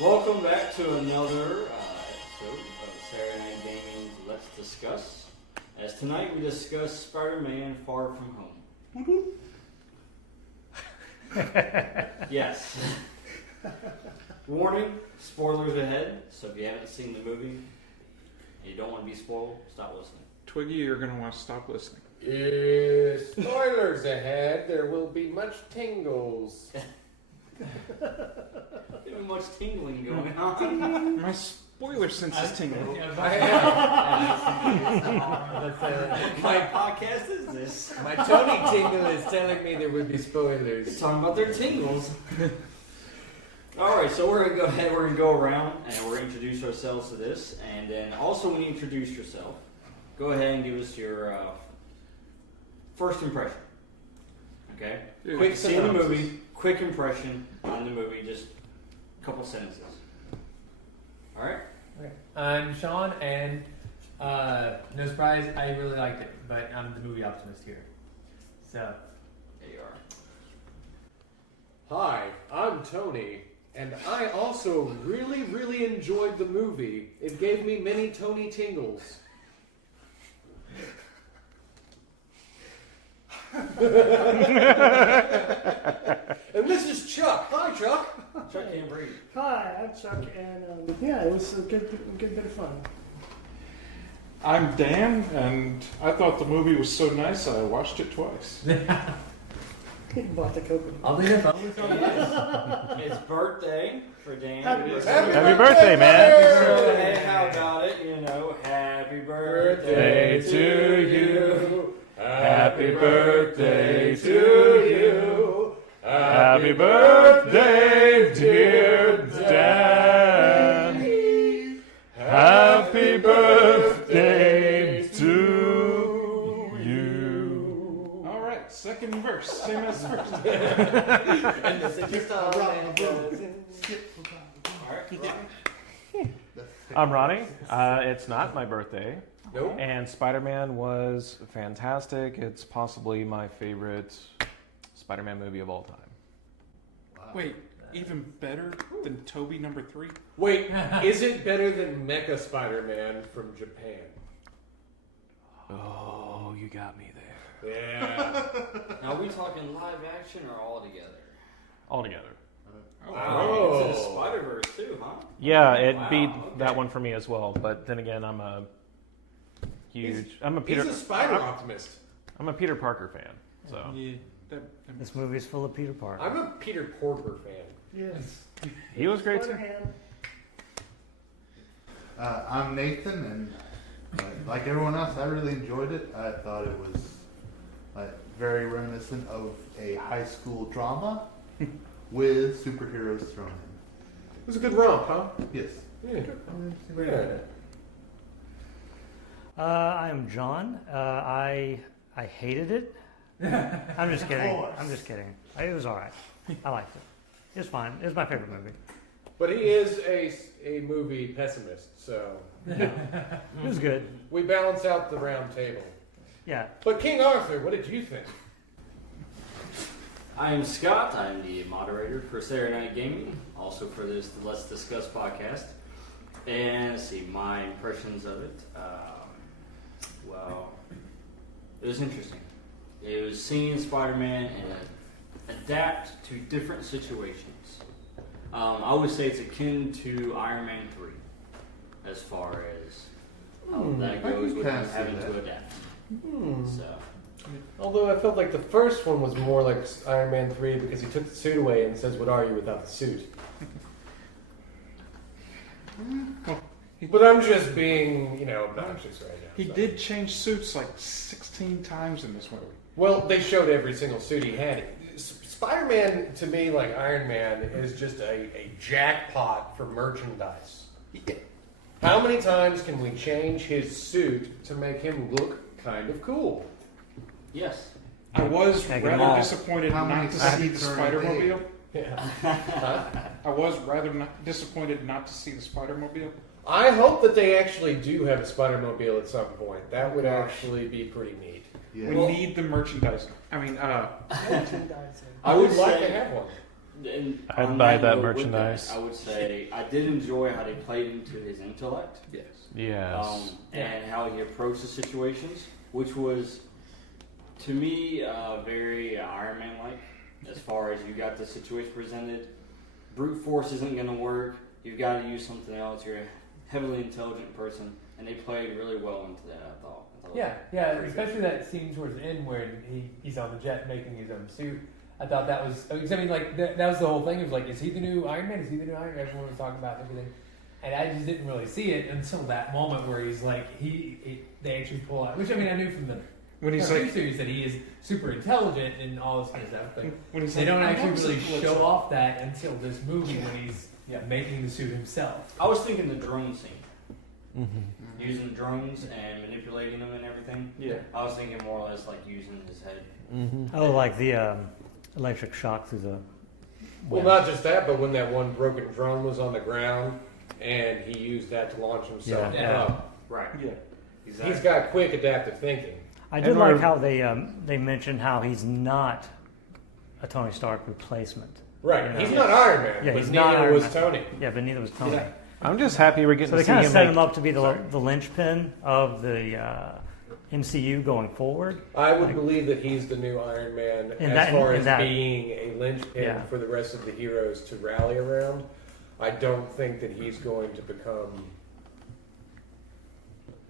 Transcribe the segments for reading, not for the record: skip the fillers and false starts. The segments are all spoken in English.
Welcome back to another episode of Saturday Night Gaming's Let's Discuss. As tonight we discuss Spider-Man Far From Home. Yes. Warning, spoilers ahead, so if you haven't seen the movie and you don't want to be spoiled, stop listening. Twiggy, you're going to want to stop listening. Spoilers ahead, there will be much tingles. There's much tingling going on. My spoiler sense is tingling. What podcast is this? My Tony tingle is telling me there would be spoilers. They're talking about their tingles. Alright, so we're going to go ahead, we're going to go around and we're going to introduce ourselves to this. And then also when you introduce yourself, go ahead and give us your first impression. Okay? Quick Seeing the synopsis. movie, quick impression on the movie, just a couple sentences. Alright? Okay. I'm Sean, and no surprise, I really liked it, but I'm the movie optimist here. So, There you are. Hi, I'm Tony, and I also really enjoyed the movie. It gave me many Tony tingles. And this is Chuck. Hi, Chuck. Chuck can't breathe. Hi, I'm Chuck, and yeah, it was a good bit of fun. I'm Dan, and I thought the movie was so nice I watched it twice. He bought the coconut. I'll leave it phone with you. It's birthday for Dan. Happy Happy birthday, man. So, hey, how about it? You know, happy birthday to you. Happy birthday to you. Happy birthday, dear Dan. Happy birthday to you. All right, second verse, same as first. And this is just all I'm Ronnie. It's not my birthday, Nope. and Spider-Man was fantastic. It's possibly my favorite Spider-Man movie of all time. Wait, even better than Toby number 3? Wait, is it better than Mecha Spider-Man from Japan? Oh, you got me there. Yeah. Now, are we talking live action or all together? All together. Oh. Into the Spider-Verse too, huh? Yeah, it Wow, beat okay. that one for me as well. But then again, I'm a He's Peter. a spider optimist. I'm a Peter Parker fan. So Yeah, that This movie is full of Peter Parker. I'm a Peter Porker fan. Yes. he was great too. Spider-Man. I'm Nathan, and like everyone else, I really enjoyed it. I thought it was very reminiscent of a high school drama with superheroes thrown in. It was a good romp, huh? Yes. Yeah. I am John. I hated it. I'm just kidding. I'm just kidding. It was all right. I liked it. It's fine. It's my favorite movie. But he is a movie pessimist, so It was good. we balance out the round table. Yeah. But King Arthur, what did you think? I am Scott. I'm the moderator for Saturday Night Gaming, also for this Let's Discuss podcast. And let's see, my impressions of it. Well, it was interesting. It was seeing Spider-Man and adapt to different situations. I would say it's akin to Iron Man 3, as far as how that I goes can with kinda him see having that. to adapt. So. Although I felt like the first one was more like Iron Man 3 because he took the suit away and says, "What are you without the suit?" But I'm just being, obnoxious right now. he so. did change suits like 16 times in this movie. Well, they showed every single suit he had. Spider-Man, to me, like Iron Man, is just a jackpot for merchandise. How many times can we change his suit to make him look kind of cool? Yes. I was Take 'em rather all. disappointed How many not to see the suits are Spider-Mobile. Yeah. I was rather disappointed not to see the Spider-Mobile. I hope that they actually do have a Spider-Mobile at some point. That would actually be pretty neat. Yeah. We need the merchandising. I mean, Merchandising. I would like say- to have one. And I'd on buy that that note, with merchandise. I would say I did enjoy how they played into his intellect. Yes. Yes. And how he approached the situations, which was, to me, very Iron Man-like. As far as you got the situation presented, brute force isn't going to work. You've got to use something else. You're a heavily intelligent person, and they played really well into that. I thought it Yeah, was pretty especially good. that scene towards the end where he's on the jet making his own suit. I thought that was, I mean, like that was the whole thing. It was like, is he the new Iron Man? Is he the new Iron Man? Everyone was talking about everything, and I just didn't really see it until that moment where he's like, they actually pull out. Which I mean, I knew from the When he's cartoon like, series that he is super intelligent and all this kind of stuff, but when he's they like, don't "I'm actually really obstacle show lesson." off that until this movie when he's making the suit himself. I was thinking the drone scene. Mm-hmm. Using drones and manipulating them and everything. Yeah. I was thinking more or less like using his head. Mm-hmm. Oh, like the electric shock through the. Well, not just that, but when that one broken drone was on the ground and he used that to launch himself Yeah. up. Right. Yeah. Exactly. He's got quick adaptive thinking. I did And like we're- how they mentioned how he's not a Tony Stark replacement. Right. Yeah. He's not Iron Man, Yeah, but he's not neither Iron was Man. Tony. Yeah, but neither was Tony. Yeah. I'm just happy we're getting So they to see kind of him set make. him up to be the linchpin of the MCU going forward. I would believe that he's the new Iron Man In as that- far in as that- being a linchpin Yeah. for the rest of the heroes to rally around. I don't think that he's going to become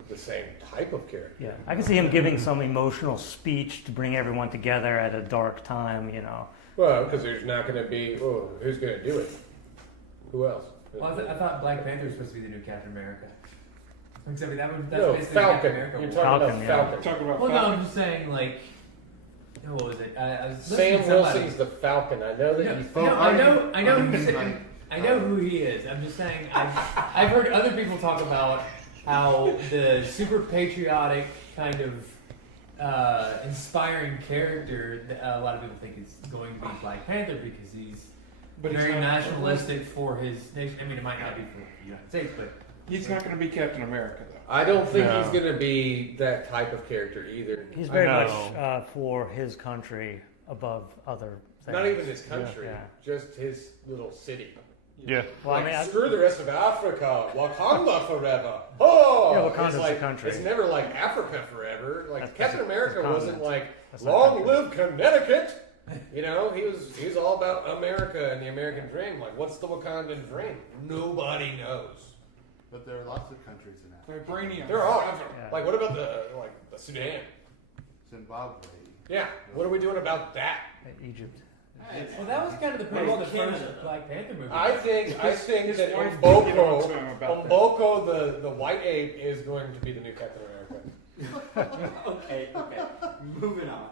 the same type of character. Yeah, I can see him giving some emotional speech to bring everyone together at a dark time. You know. Well, because there's not going to be, who's going to do it? Who else? Well, I thought Black Panther was supposed to be the new Captain America. Except that's No, basically Falcon. Captain America. You're was. talking Falcon, about yeah. Falcon. Talking about Well, no, Falcon. I'm just saying, like, what was it? I was listening Sam to somebody. Wilson's the Falcon. I know that No, you no, I know Falcon who's is like, I know who he is. I'm just saying, I've heard other people talk about how the super patriotic kind of inspiring character that a lot of people think is going to be Black Panther because he's But he's very not- nationalistic for his nation. I mean, it might not be for the United States, but He's not going to be Captain America, though. I don't think No. he's going to be that type of character either. He's very I much know. for his country above other things. Not even his country, Yeah. just his little city. Yeah. Well, Like, I mean, I- screw the rest of Africa, Wakanda forever. Oh, Yeah, Wakanda's it's the like, country. It's never like Africa forever. Like That's Captain a America wasn't continent. like That's not long country. live Connecticut. You know, he was all about America and the American dream. Like, what's the Wakandan dream? Nobody knows. But there are lots of countries in Africa. Vibranium. There are. Yeah. Like, what about the Sudan? Zimbabwe. Yeah, what are we doing about that? Egypt. well, that was kind of the What premise about of the first Canada, though? Black Panther movie. I think His that wife did get on to Mboko, him about that. Mboko the white ape is going to be the new Captain America. Okay. Moving on.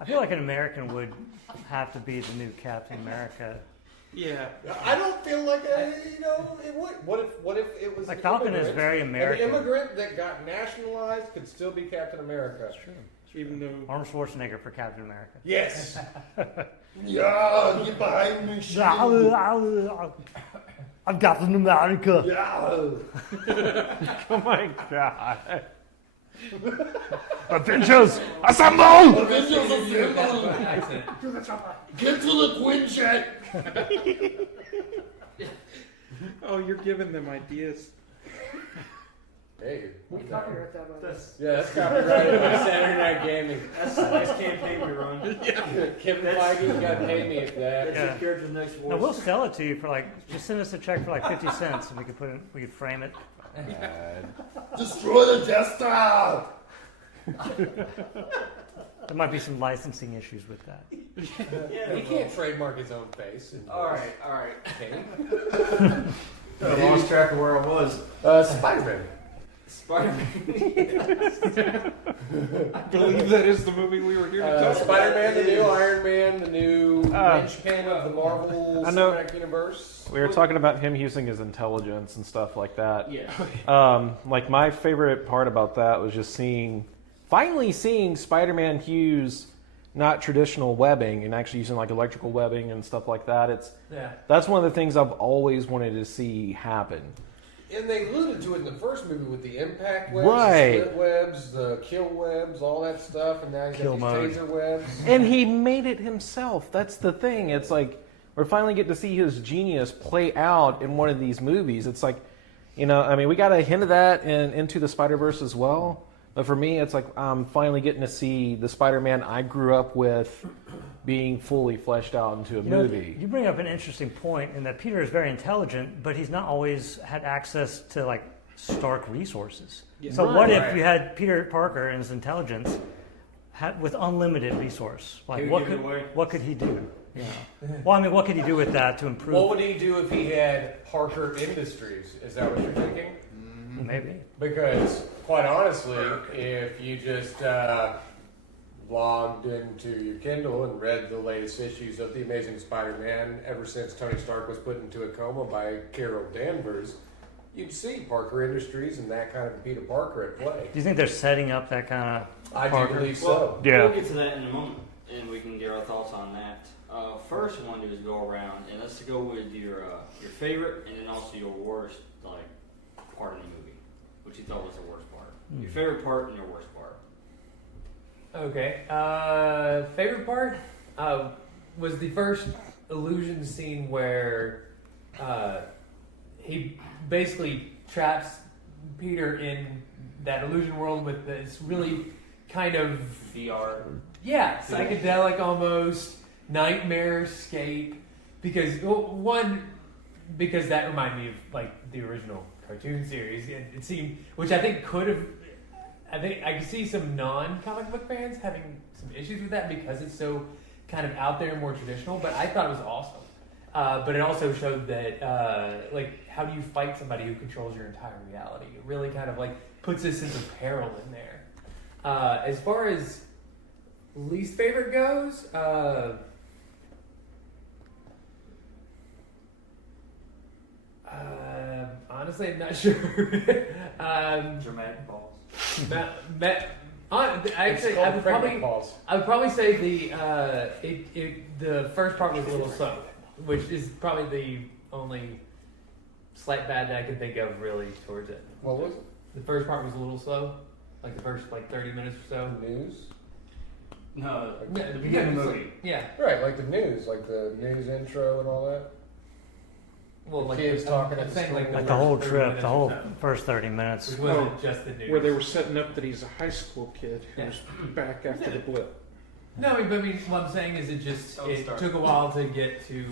I feel like an American would have to be the new Captain America. Yeah. I don't feel like it would. What if it was Like an Falcon is immigrant, very and American. the immigrant that got nationalized could still be Captain America? That's true. Even though Arnold Schwarzenegger for Captain America. Yes. Yeah, get behind me. shit. I'm Captain America. Yeah. Oh my god. Avengers, assemble! Avengers That assemble. accent. Get to the Quinjet. oh, you're giving them ideas. Hey, We copyright that, by the way. that's copyrighted by Saturday Night Gaming. That's the next campaign we run. Kevin Feige, you gotta pay me for that. That's Yeah. your character's next voice. No, we'll sell it to you for just send us a check for like 50 cents and we could frame it. Destroy the Death Star. There might be some licensing issues with that. Yeah, He can't trademark his own face. Alright. Okay. I lost track of where I was. Spider-Man. Spider-Man. I believe that is the movie we were here to talk about. Spider-Man, the new Iron Man, the new linchpin of the Marvel I know. Cinematic Universe. We were talking about him using his intelligence and stuff like that. Yeah. Like my favorite part about that was just finally seeing Spider-Man use not traditional webbing and actually using like electrical webbing and stuff like that. Yeah. That's one of the things I've always wanted to see happen. And they alluded to it in the first movie with the impact webs, Right. the split webs, the kill webs, all that stuff, and now he's Kill got these mode. taser webs. And he made it himself. That's the thing. It's like we're finally getting to see his genius play out in one of these movies. It's like, you know, I mean, we got a hint of that in Into the Spider-Verse as well. But for me, it's like I'm finally getting to see the Spider-Man I grew up with being fully fleshed out into a movie. You bring up an interesting point in that Peter is very intelligent, but he's not always had access to like Stark resources. So what if you had Peter Parker and his intelligence with unlimited resource? Like what could he do? Yeah. Well, I mean, what could he do with that to improve? What would he do if he had Parker Industries? Is that what you're thinking? Maybe. Because, quite honestly, if you just logged into your Kindle and read the latest issues of The Amazing Spider-Man ever since Tony Stark was put into a coma by Carol Danvers, you'd see Parker Industries and that kind of Peter Parker at play. Do you think they're setting up that kind of I Parker? do believe so. Well, Yeah. we'll get to that in a moment, and we can get our thoughts on that. First, I want to do is go around, and let's go with your favorite, and then also your worst part of the movie, which you thought was the worst part. Your favorite part and your worst part. Okay. Favorite part was the first illusion scene where he basically traps Peter in that illusion world with this really kind of VR. yeah, psychedelic almost nightmare escape. Because because that reminded me of like the original cartoon series. It seemed, which I think could have. I think I could see some non-comic book fans having some issues with that because it's so kind of out there and more traditional. But I thought it was awesome. But it also showed that like how do you fight somebody who controls your entire reality? It really kind of like puts a sense of peril in there. As far as least favorite goes. Honestly, I'm not sure. Dramatic balls. Actually, I would probably say the first part was a little slow, which is probably the only slight bad that I can think of really towards it. What was it? The first part was a little slow, like the first 30 minutes or so. News? No, Yeah, the beginning of the movie. Yeah. Right, like the news intro and all that. Well, like kids talking I'm at saying, school. like Like the whole 30 trip, minutes the or whole so. first 30 minutes. Which wasn't just the news. Where they were setting up that he's a high school kid Yeah. who's back after the blip. No, I mean, what I'm saying is it took a while to get to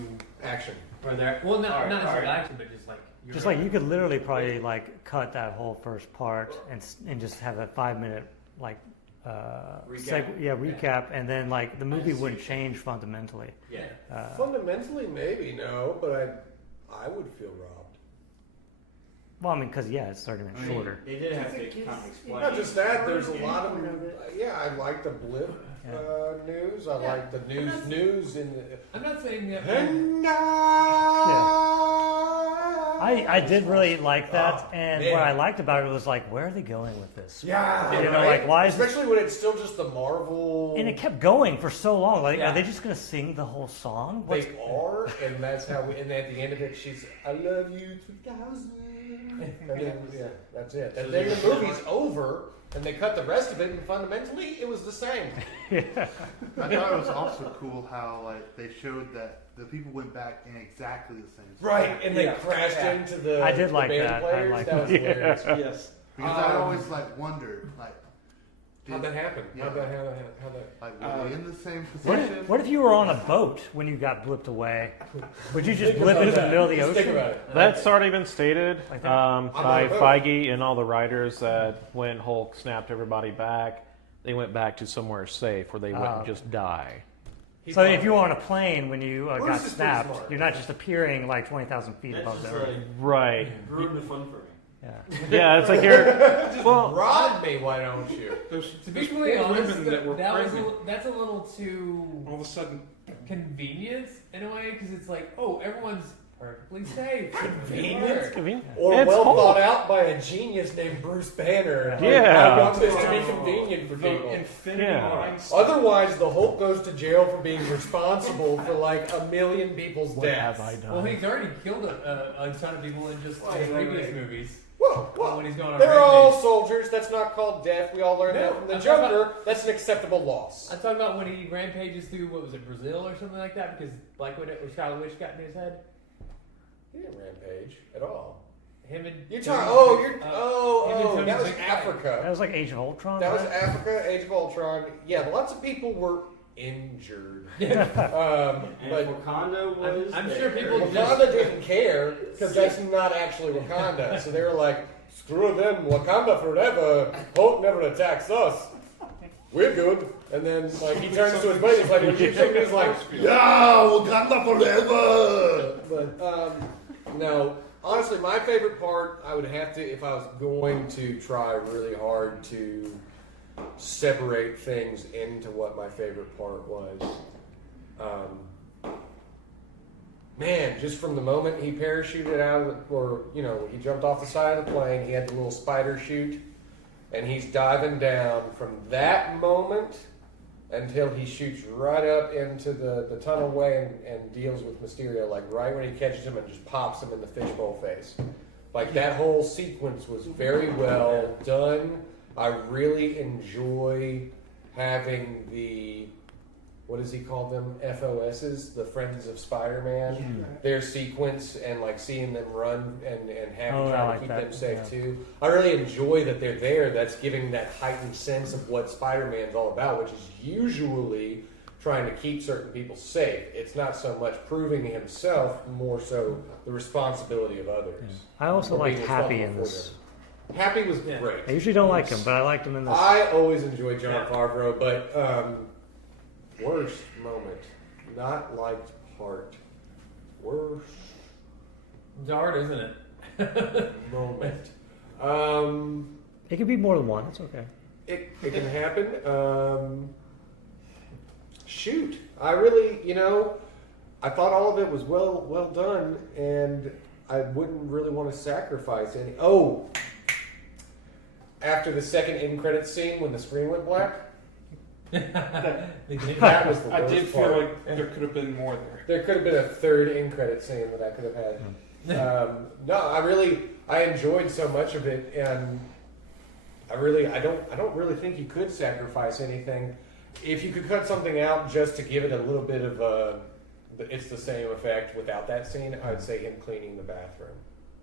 Action. where they're. Well, not Alright, necessarily alright. action, but just like. you're Just right. like you could literally probably like cut that whole first part and just have a 5-minute like recap, and then like the movie wouldn't change fundamentally. Yeah. Fundamentally, maybe no, but I would feel robbed. Well, I mean, because it's 30 minutes shorter. They did have to kind of explain. Not just that, there's a lot of. Point of it. I like the blip news. I like the news in the. I'm not saying that. I did really like that, and man. what I liked about it was like, where are they going with this? Yeah, You know, right? like, why is especially when it's still just the Marvel. And it kept going for so long. Like, Yeah. are they just gonna sing the whole song? They are, and that's how. And at the end of it, she's "I love you 2000." And then, that's it. And then the movie's over, and they cut the rest of it, and fundamentally, it was the same. I thought it was also cool how they showed that the people went back in exactly the same spot. Right, and they crashed into the. I did the like band that. I Players. liked that was that. hilarious. Yes. Because I always wondered How'd that happen? Yeah. How'd that? were they in the same What position? what if you were on a boat when you got blipped away? Would you just blip into the middle of the Think ocean? about it. That's already been stated Like that? by on a boat. Feige and all the writers that when Hulk snapped everybody back, they went back to somewhere safe where they wouldn't just die. So if you were on a plane when you Bruce got is pretty snapped, smart. you're not just appearing like 20,000 feet That's above just the earth. Right. ruined the fun for me. Yeah. Yeah, it's like you're. Well, Rod me, why don't you? Those, To be those completely poor honest, women that were pregnant, that's a little too all of a sudden, convenient in a way because it's like, oh, everyone's perfectly safe. Convenient. Convenient. Or It's well Hulk. thought out by a genius named Bruce Banner. Yeah. I want this to be convenient for The people. Infinity Yeah. Lines. Otherwise, the Hulk goes to jail for being responsible for like 1 million people's What deaths. have I done? Well, he's already killed a ton of people in just Right, previous right. movies. Whoa, When he's going on They're rampage. all soldiers. That's not called death. We all learned No, that from the I'm talking Joker. That's an acceptable loss. I'm talking about when he rampages through, what was it, Brazil or something like that? Because Black Widow or Scarlet Witch got in his head. He didn't rampage at all. Him and You're talking. Tony- Oh, him and Tony that was McClay. Africa. That was like Age of Ultron. That was right? Africa, Age of Ultron. Yeah, lots of people were injured. And But Wakanda was. I'm there. sure people Wakanda didn't care because that's not actually Wakanda. So they were like, screw them, Wakanda forever. Hulk never attacks us. We're good. And then like he turns to his buddy. He's like, "What you think?" He's like, Yeah, Wakanda forever. But no, honestly, my favorite part, I would have to, if I was going to try really hard to separate things into what my favorite part was. Man, just from the moment he parachuted out of the, or, you know, he jumped off the side of the plane, he had the little spider chute, and he's diving down from that moment until he shoots right up into the tunnelway and deals with Mysterio, like right when he catches him and just pops him in the fishbowl face. Like that whole sequence was very well done. I really enjoy having the, what does he call them? FOSs, the Friends of Spider-Man. Their sequence and like seeing them run and having Oh, I trying like to keep that, them safe yeah. too. I really enjoy that they're there. That's giving that heightened sense of what Spider-Man's all about, which is usually trying to keep certain people safe. It's not so much proving himself, more so the responsibility of others. I also Or like being Happy responsible in for this. them. Happy was Yeah. great. I usually don't like him, but I liked him in this. I always enjoy John Favreau, but worst moment, not liked part, worst It's hard, isn't it? moment. It could be more than one. It's okay. It can happen. Shoot, I really, I thought all of it was well done, and I wouldn't really want to sacrifice any. Oh, after the second end credits scene when the screen went black, that was the worst I did part. feel like there could have been more there. There could have been a third end credit scene that I could have had. No, I enjoyed so much of it, and I don't really think you could sacrifice anything. If you could cut something out just to give it a little bit of it's the same effect without that scene, I'd say him cleaning the bathroom.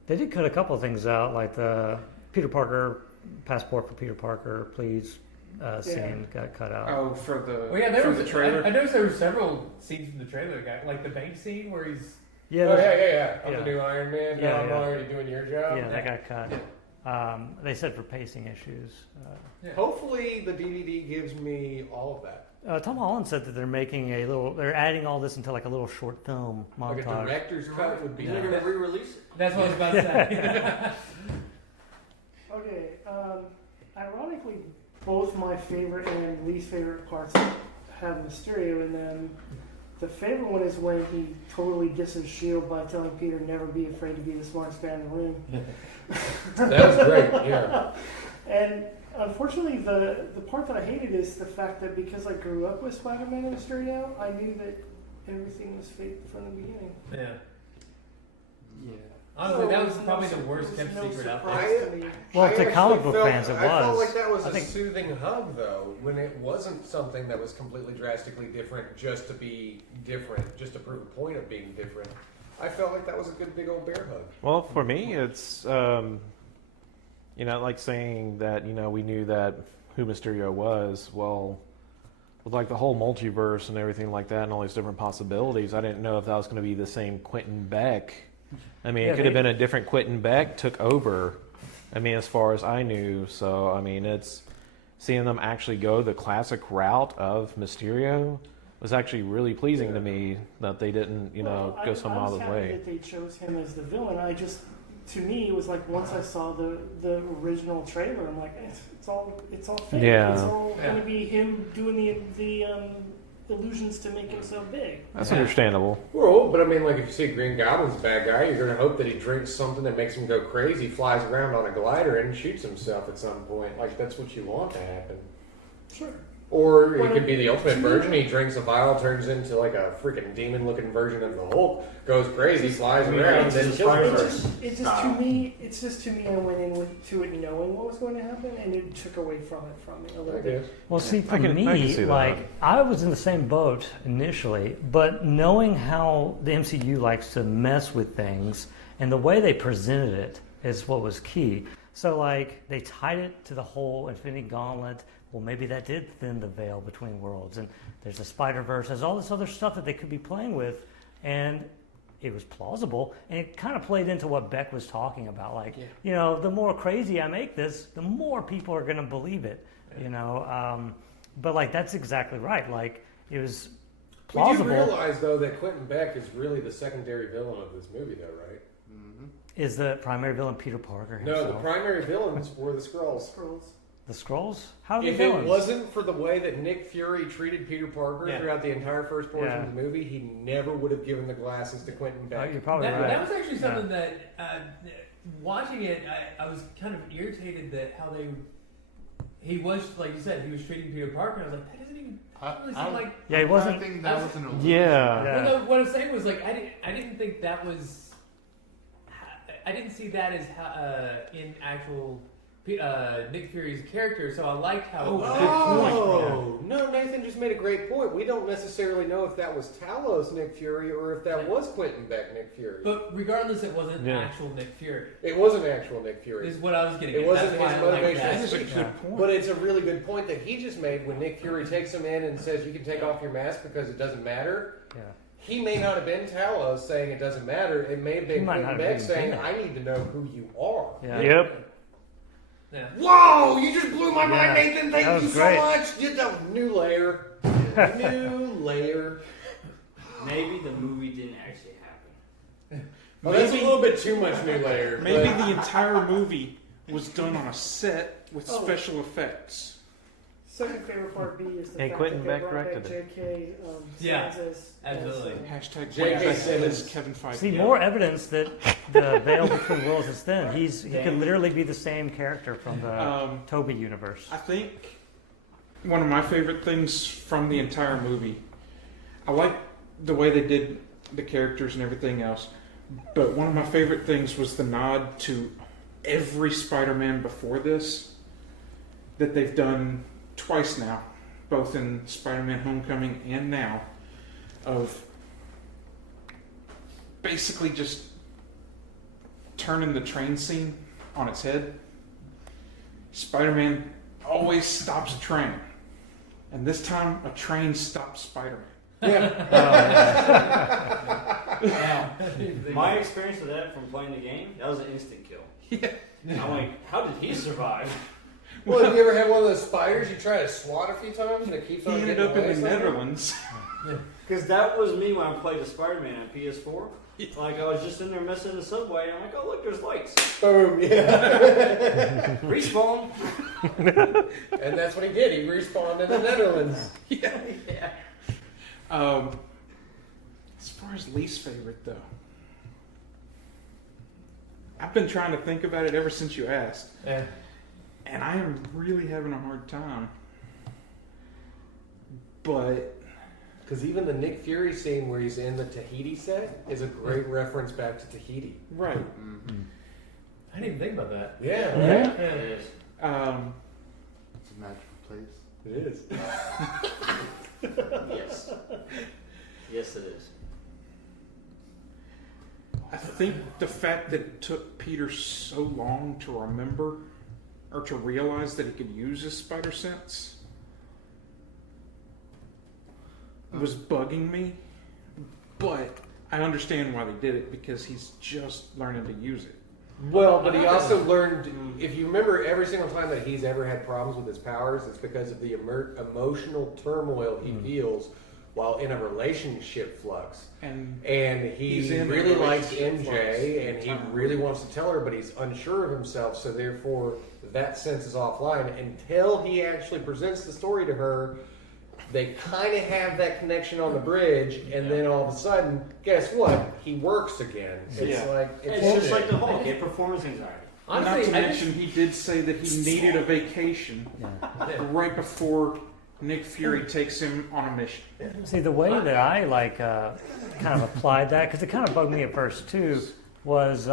They did cut a couple of things out, like the Peter Parker passport for Peter Parker, please scene got cut out. Oh, for the Well, yeah, there for was the trailer. I noticed there were several scenes in the trailer, like the bank scene where he's. Yeah, Oh, there's- yeah. I'm yeah. the new Iron Man. Yeah, Now I'm yeah. already doing your job. yeah, that got cut. They said for pacing issues. Hopefully the DVD gives me all of that. Tom Holland said that they're adding all this into like a little short film Like a montage. director's cut would be. They're going to re-release it. That's what I was about to say. Okay, ironically, both my favorite and least favorite parts have Mysterio in them. The favorite one is when he totally disses S.H.I.E.L.D. by telling Peter never be afraid to be the smartest guy in the room. That was great, yeah. And unfortunately, the part that I hated is the fact that because I grew up with Spider-Man and Mysterio, I knew that everything was fake from the beginning. Yeah. Yeah. Honestly, So that it was probably the no- worst it kept was no secret out there. surprise to me. Well, I to actually comic book felt- fans, it I felt was. like that was I a think- soothing hug, though, when it wasn't something that was completely drastically different just to be different, just to prove a point of being different. I felt like that was a good big old bear hug. Well, for me, it's like saying that we knew that who Mysterio was. Well, with like the whole multiverse and everything like that, and all these different possibilities, I didn't know if that was going to be the same Quentin Beck. I mean, Yeah, it could have been a different Quentin Beck took over. I mean, as far as I knew. So I mean, it's seeing them actually go the classic route of Mysterio was actually really pleasing to me that they didn't, Well, go some I was other happy way. that they chose him as the villain. To me, it was like once I saw the original trailer, I'm like, it's all fake. Yeah. It's all Yeah. going to be him doing illusions to make him so big. That's understandable. Well, but I mean, like if you see Green Goblin's a bad guy, you're going to hope that he drinks something that makes him go crazy, flies around on a glider, and shoots himself at some point. Like that's what you want to happen. Sure. Or it Well, could be the ultimate to me- version. He drinks a vial, turns into like a freaking demon-looking version of the Hulk, goes crazy, flies around, then kills himself. It's just to me. It's just to me. I went in to it knowing what was going to happen, and it took away from me a little bit. Well, see, for I can me, see that. like I was in the same boat initially, but knowing how the MCU likes to mess with things and the way they presented it is what was key. So, like, they tied it to the whole Infinity Gauntlet. Well, maybe that did thin the veil between worlds, and there's the Spider-Verse, there's all this other stuff that they could be playing with, and it was plausible, and it kind of played into what Beck was talking about. Like, you know, the more crazy I make this, the more people are going to believe it, you know. But, like, that's exactly right. Like, it was plausible. We do realize, though, that Quentin Beck is really the secondary villain of this movie, though, right? Is the primary villain Peter Parker himself? No, the primary villains were the Skrulls. The Skrulls? How are they If villains? it wasn't for the way that Nick Fury treated Peter Parker Yeah. throughout the entire first portion Yeah. of the movie, he never would have given the glasses to Quentin Oh, Beck. you're probably right. That was actually something that, watching it, I was kind of irritated that how he was, like you said, he was treating Peter Parker, and I was like, that doesn't even really seem like... Yeah, he wasn't- I think that was an illusion. Yeah. Yeah. Well, no, what I'm saying was, like, I didn't think that was... I didn't see that as in actual Nick Fury's character, so I liked how it was Oh, no, Nathan just made a great point. We don't necessarily know if that was Talos Nick Fury or if that was Quentin Beck Nick Fury. But regardless, it wasn't Yeah. actual Nick Fury. It wasn't actual Nick Fury. Is what I was getting It at. wasn't That's why his I like motivation. that. That is a good point. But it's a really good point that he just made when Nick Fury takes him in and says, you can take off your mask because it doesn't matter. Yeah. He may not have been Talos saying it doesn't matter. It may have He been might Quentin not have Beck even saying, been I need to know who you are. Yeah. Yep. Yeah. Whoa! You just blew my mind, Yeah, Nathan. that Thank you was so great. much. Get the new layer. New layer. Maybe the movie didn't actually happen. Well, that's a Maybe- little bit too much new layer. Maybe but- the entire movie was done on a set with Oh. special effects. Second favorite part B is the And fact Quentin that they Beck brought back directed it. J.K. Yeah, Simmons absolutely. Hashtag J.K. J.K. Simmons. Kevin Feige. See, more evidence that the veil between worlds is thin. He could literally be the same character from the Toby universe. I think one of my favorite things from the entire movie, I like the way they did the characters and everything else, but one of my favorite things was the nod to every Spider-Man before this that they've done twice now, both in Spider-Man Homecoming and now, of basically just turning the train scene on its head. Spider-Man always stops a train, and this time a train stops Spider-Man. My experience with that from playing the game, that was an instant kill. Yeah. I'm like, how did he survive? Well, have you ever had one of those spiders you try to swat a few times and it keeps He on ended getting up in away the somehow? Netherlands. Because that was me when I played the Spider-Man on PS4. Like, I was just in there messing in the subway, and I'm like, oh, look, there's lights. Boom, yeah. Respawn. And that's what he did. He respawned in the Netherlands. Yeah. As far as least favorite, though, I've been trying to think about it ever since you asked, Yeah. and I am really having a hard time. But Because even the Nick Fury scene where he's in the Tahiti set is a great reference back to Tahiti. right, I didn't even think about that. Yeah, Yeah. right? It is. It's a magical place. It is. Yes. Yes, it is. I think the fact that it took Peter so long to remember or to realize that he could use his spider sense was bugging me, but I understand why they did it because he's just learning to use it. Well, but he also learned, if you remember every single time that he's ever had problems with his powers, it's because of the emotional turmoil he feels while in a relationship flux. And He He's in a really likes relationship flux MJ, and he time. really wants to tell her, but he's unsure of himself, so therefore that sense is offline until he actually presents the story to her they kind of have that connection on the bridge, and then all of a sudden, guess what? He works again. It's like It's just like the Hulk. It performance anxiety. Not to mention, he did say that he needed a vacation right before Nick Fury takes him on a mission. See, the way that I kind of applied that, because it kind of bugged me at first too, was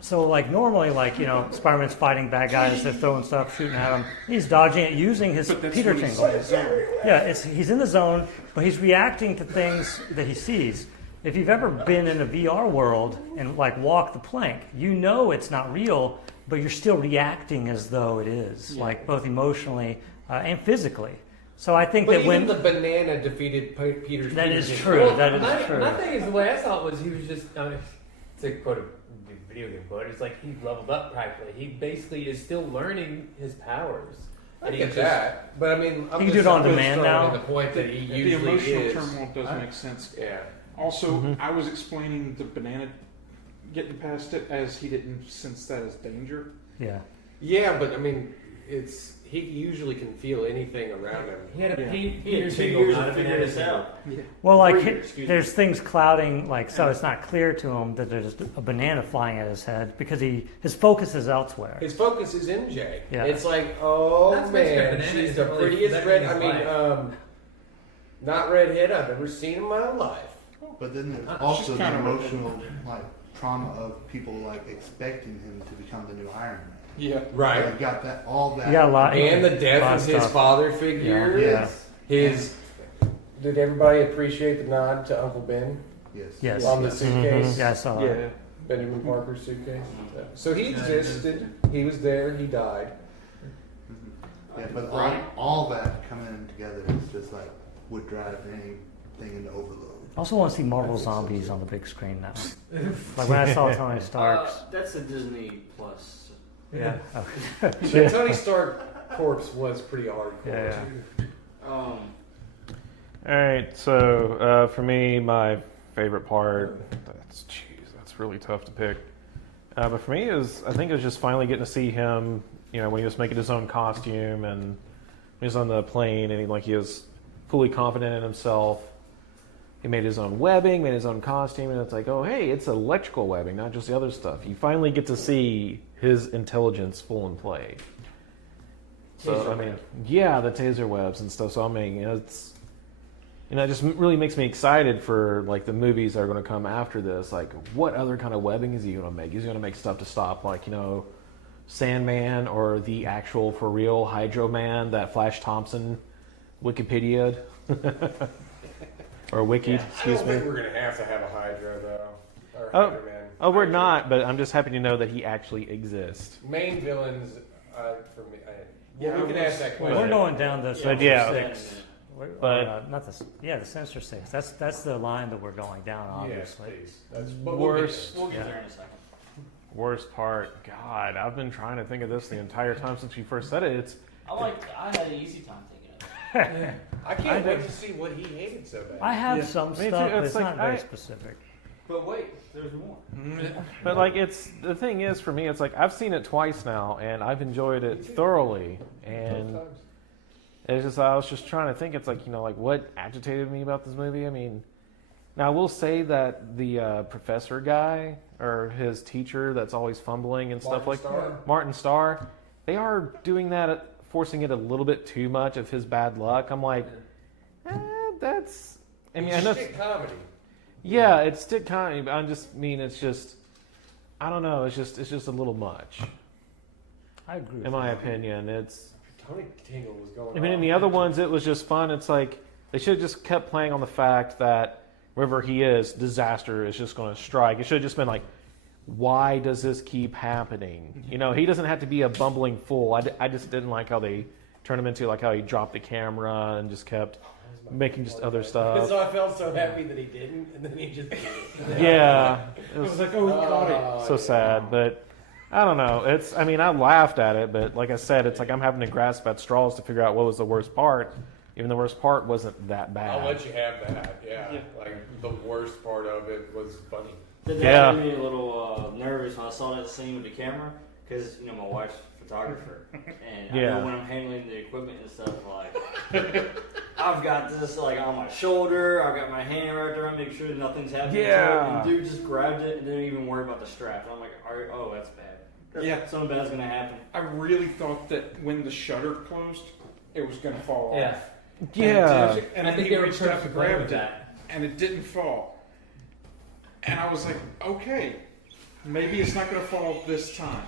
so like normally, like, you know, Spider-Man's fighting bad guys, they're throwing stuff, shooting at him. He's dodging it using his Peter tingle. Yeah, he's in the zone, but he's reacting to things that he sees. If you've ever been in a VR world and like walked the plank, you know it's not real, but you're still reacting as though it is, like both emotionally and physically. So I think that even when the banana defeated Peter's. that is true. That is true. My thing is, the way I saw it was he was just to quote a video game quote. It's like he leveled up practically. He basically is still learning his powers. I get that, but I mean, I'm He can just do it on I'm demand just throwing now. in the point that he The usually emotional is. turmoil does make sense. Yeah. Also, I was explaining the banana getting past it as he didn't sense that as danger. Yeah. Yeah, but I mean, he usually can feel anything around him. He had a He Peter had 2 tingle, years not to a figure banana this tingle. out. Well, like 4 years, excuse me. there's things clouding, like so it's not clear to him that there's a banana flying at his head because his focus is elsewhere. His focus is MJ. Yeah. It's like, oh That's man, banana she's is the really prettiest red. affecting I his mean, not redhead I've ever seen in my life. But then there's also the kind of emotional like trauma of people like expecting him to become the new Iron Man. Yeah. Right. Like, got that all that. You got a lot, And the lot death of of his stuff. father figure. Yeah. His. Did everybody appreciate the nod to Uncle Ben Yes. Yes. on the Yes. suitcase? Yeah, I saw that. Benjamin Parker's suitcase. So he existed. He was there. He died. Yeah, but all that coming in together is just like would drive anything into overload. I also want to see Marvel Zombies on the big screen now. Like when I saw Tony Stark's. That's a Disney Plus. Yeah. The Tony Stark corpse was pretty hardcore. Yeah. All right, so for me, my favorite part, that's really tough to pick. But for me, I think it was just finally getting to see him, you know, when he was making his own costume and when he was on the plane and he was fully confident in himself. He made his own webbing, made his own costume, and it's like, oh, hey, it's electrical webbing, not just the other stuff. You finally get to see his intelligence full in play. So, I mean, yeah, the taser webs and stuff. So, I mean, it's, it just really makes me excited for, like, the movies that are going to come after this. Like, what other kind of webbing is he going to make? He's going to make stuff to stop, like, you know, Sandman or the actual, for real, Hydro Man that Flash Thompson Wikipedia'd. Or Wiki, excuse I don't me. think we're going to have a Hydra, though. Or Oh. Hydra Man. Oh, we're not, but I'm just happy to know that he actually exists. Main villains, for me. We can ask that question. We're going down the Sinister yeah. Six. But- Not the Sinister Six. That's the line that we're going down, obviously. Yes, please. But Worst, We'll get there in a second. worst part. God, I've been trying to think of this the entire time since you first said it. I had an easy time thinking of it. I can't wait to see what he hated so bad. I have some Me stuff, too. but It's it's like, not very specific. But wait, there's more. But like, the thing is for me, it's like I've seen it twice now, and I've enjoyed it thoroughly. And Both times. it's just I was just trying to think. It's like, you know, like what agitated me about this movie. I mean, now I will say that the professor guy or his teacher that's always fumbling and stuff like Martin Starr, they are doing that, forcing it a little bit too much of his bad luck. I'm like, that's. I mean, I know. It's comedy. Yeah, it's stick comedy, but it's just, I don't know, it's just a little much, I agree. in my opinion. It's, Tony Tingle was going I mean, in the other ones, it was just fun. It's like, they should have just kept playing on the fact that wherever he is, disaster is just going to strike. It should have just been like, why does this keep happening? You know, he doesn't have to be a bumbling fool. I just didn't like how they turned him into, like, how he dropped the camera and just kept making just other stuff. So I felt so happy that he didn't, and then he just did it. Yeah. It I was was like, oh, he caught it. so sad, but I don't know. I mean, I laughed at it, but like I said, it's like I'm having to grasp at straws to figure out what was the worst part. Even the worst part wasn't that bad. I'll let you have that. Yeah. Like the worst part of it was funny. That Yeah. made me a little nervous when I saw that scene with the camera, because my wife's a photographer, and I Yeah. know when I'm handling the equipment and stuff, like I've got this like on my shoulder, I've got my hand wrapped around, make sure nothing's happening. Yeah. To it, and dude just grabbed it and didn't even worry about the strap. And I'm like, oh, that's bad. Yeah. Something bad's gonna happen. I really thought that when the shutter closed, it was going to fall Yeah. off. Yeah. And I then think he they were reached out to purposely playing grab with it, that. and it didn't fall. And I was like, okay, maybe it's not going to fall this time.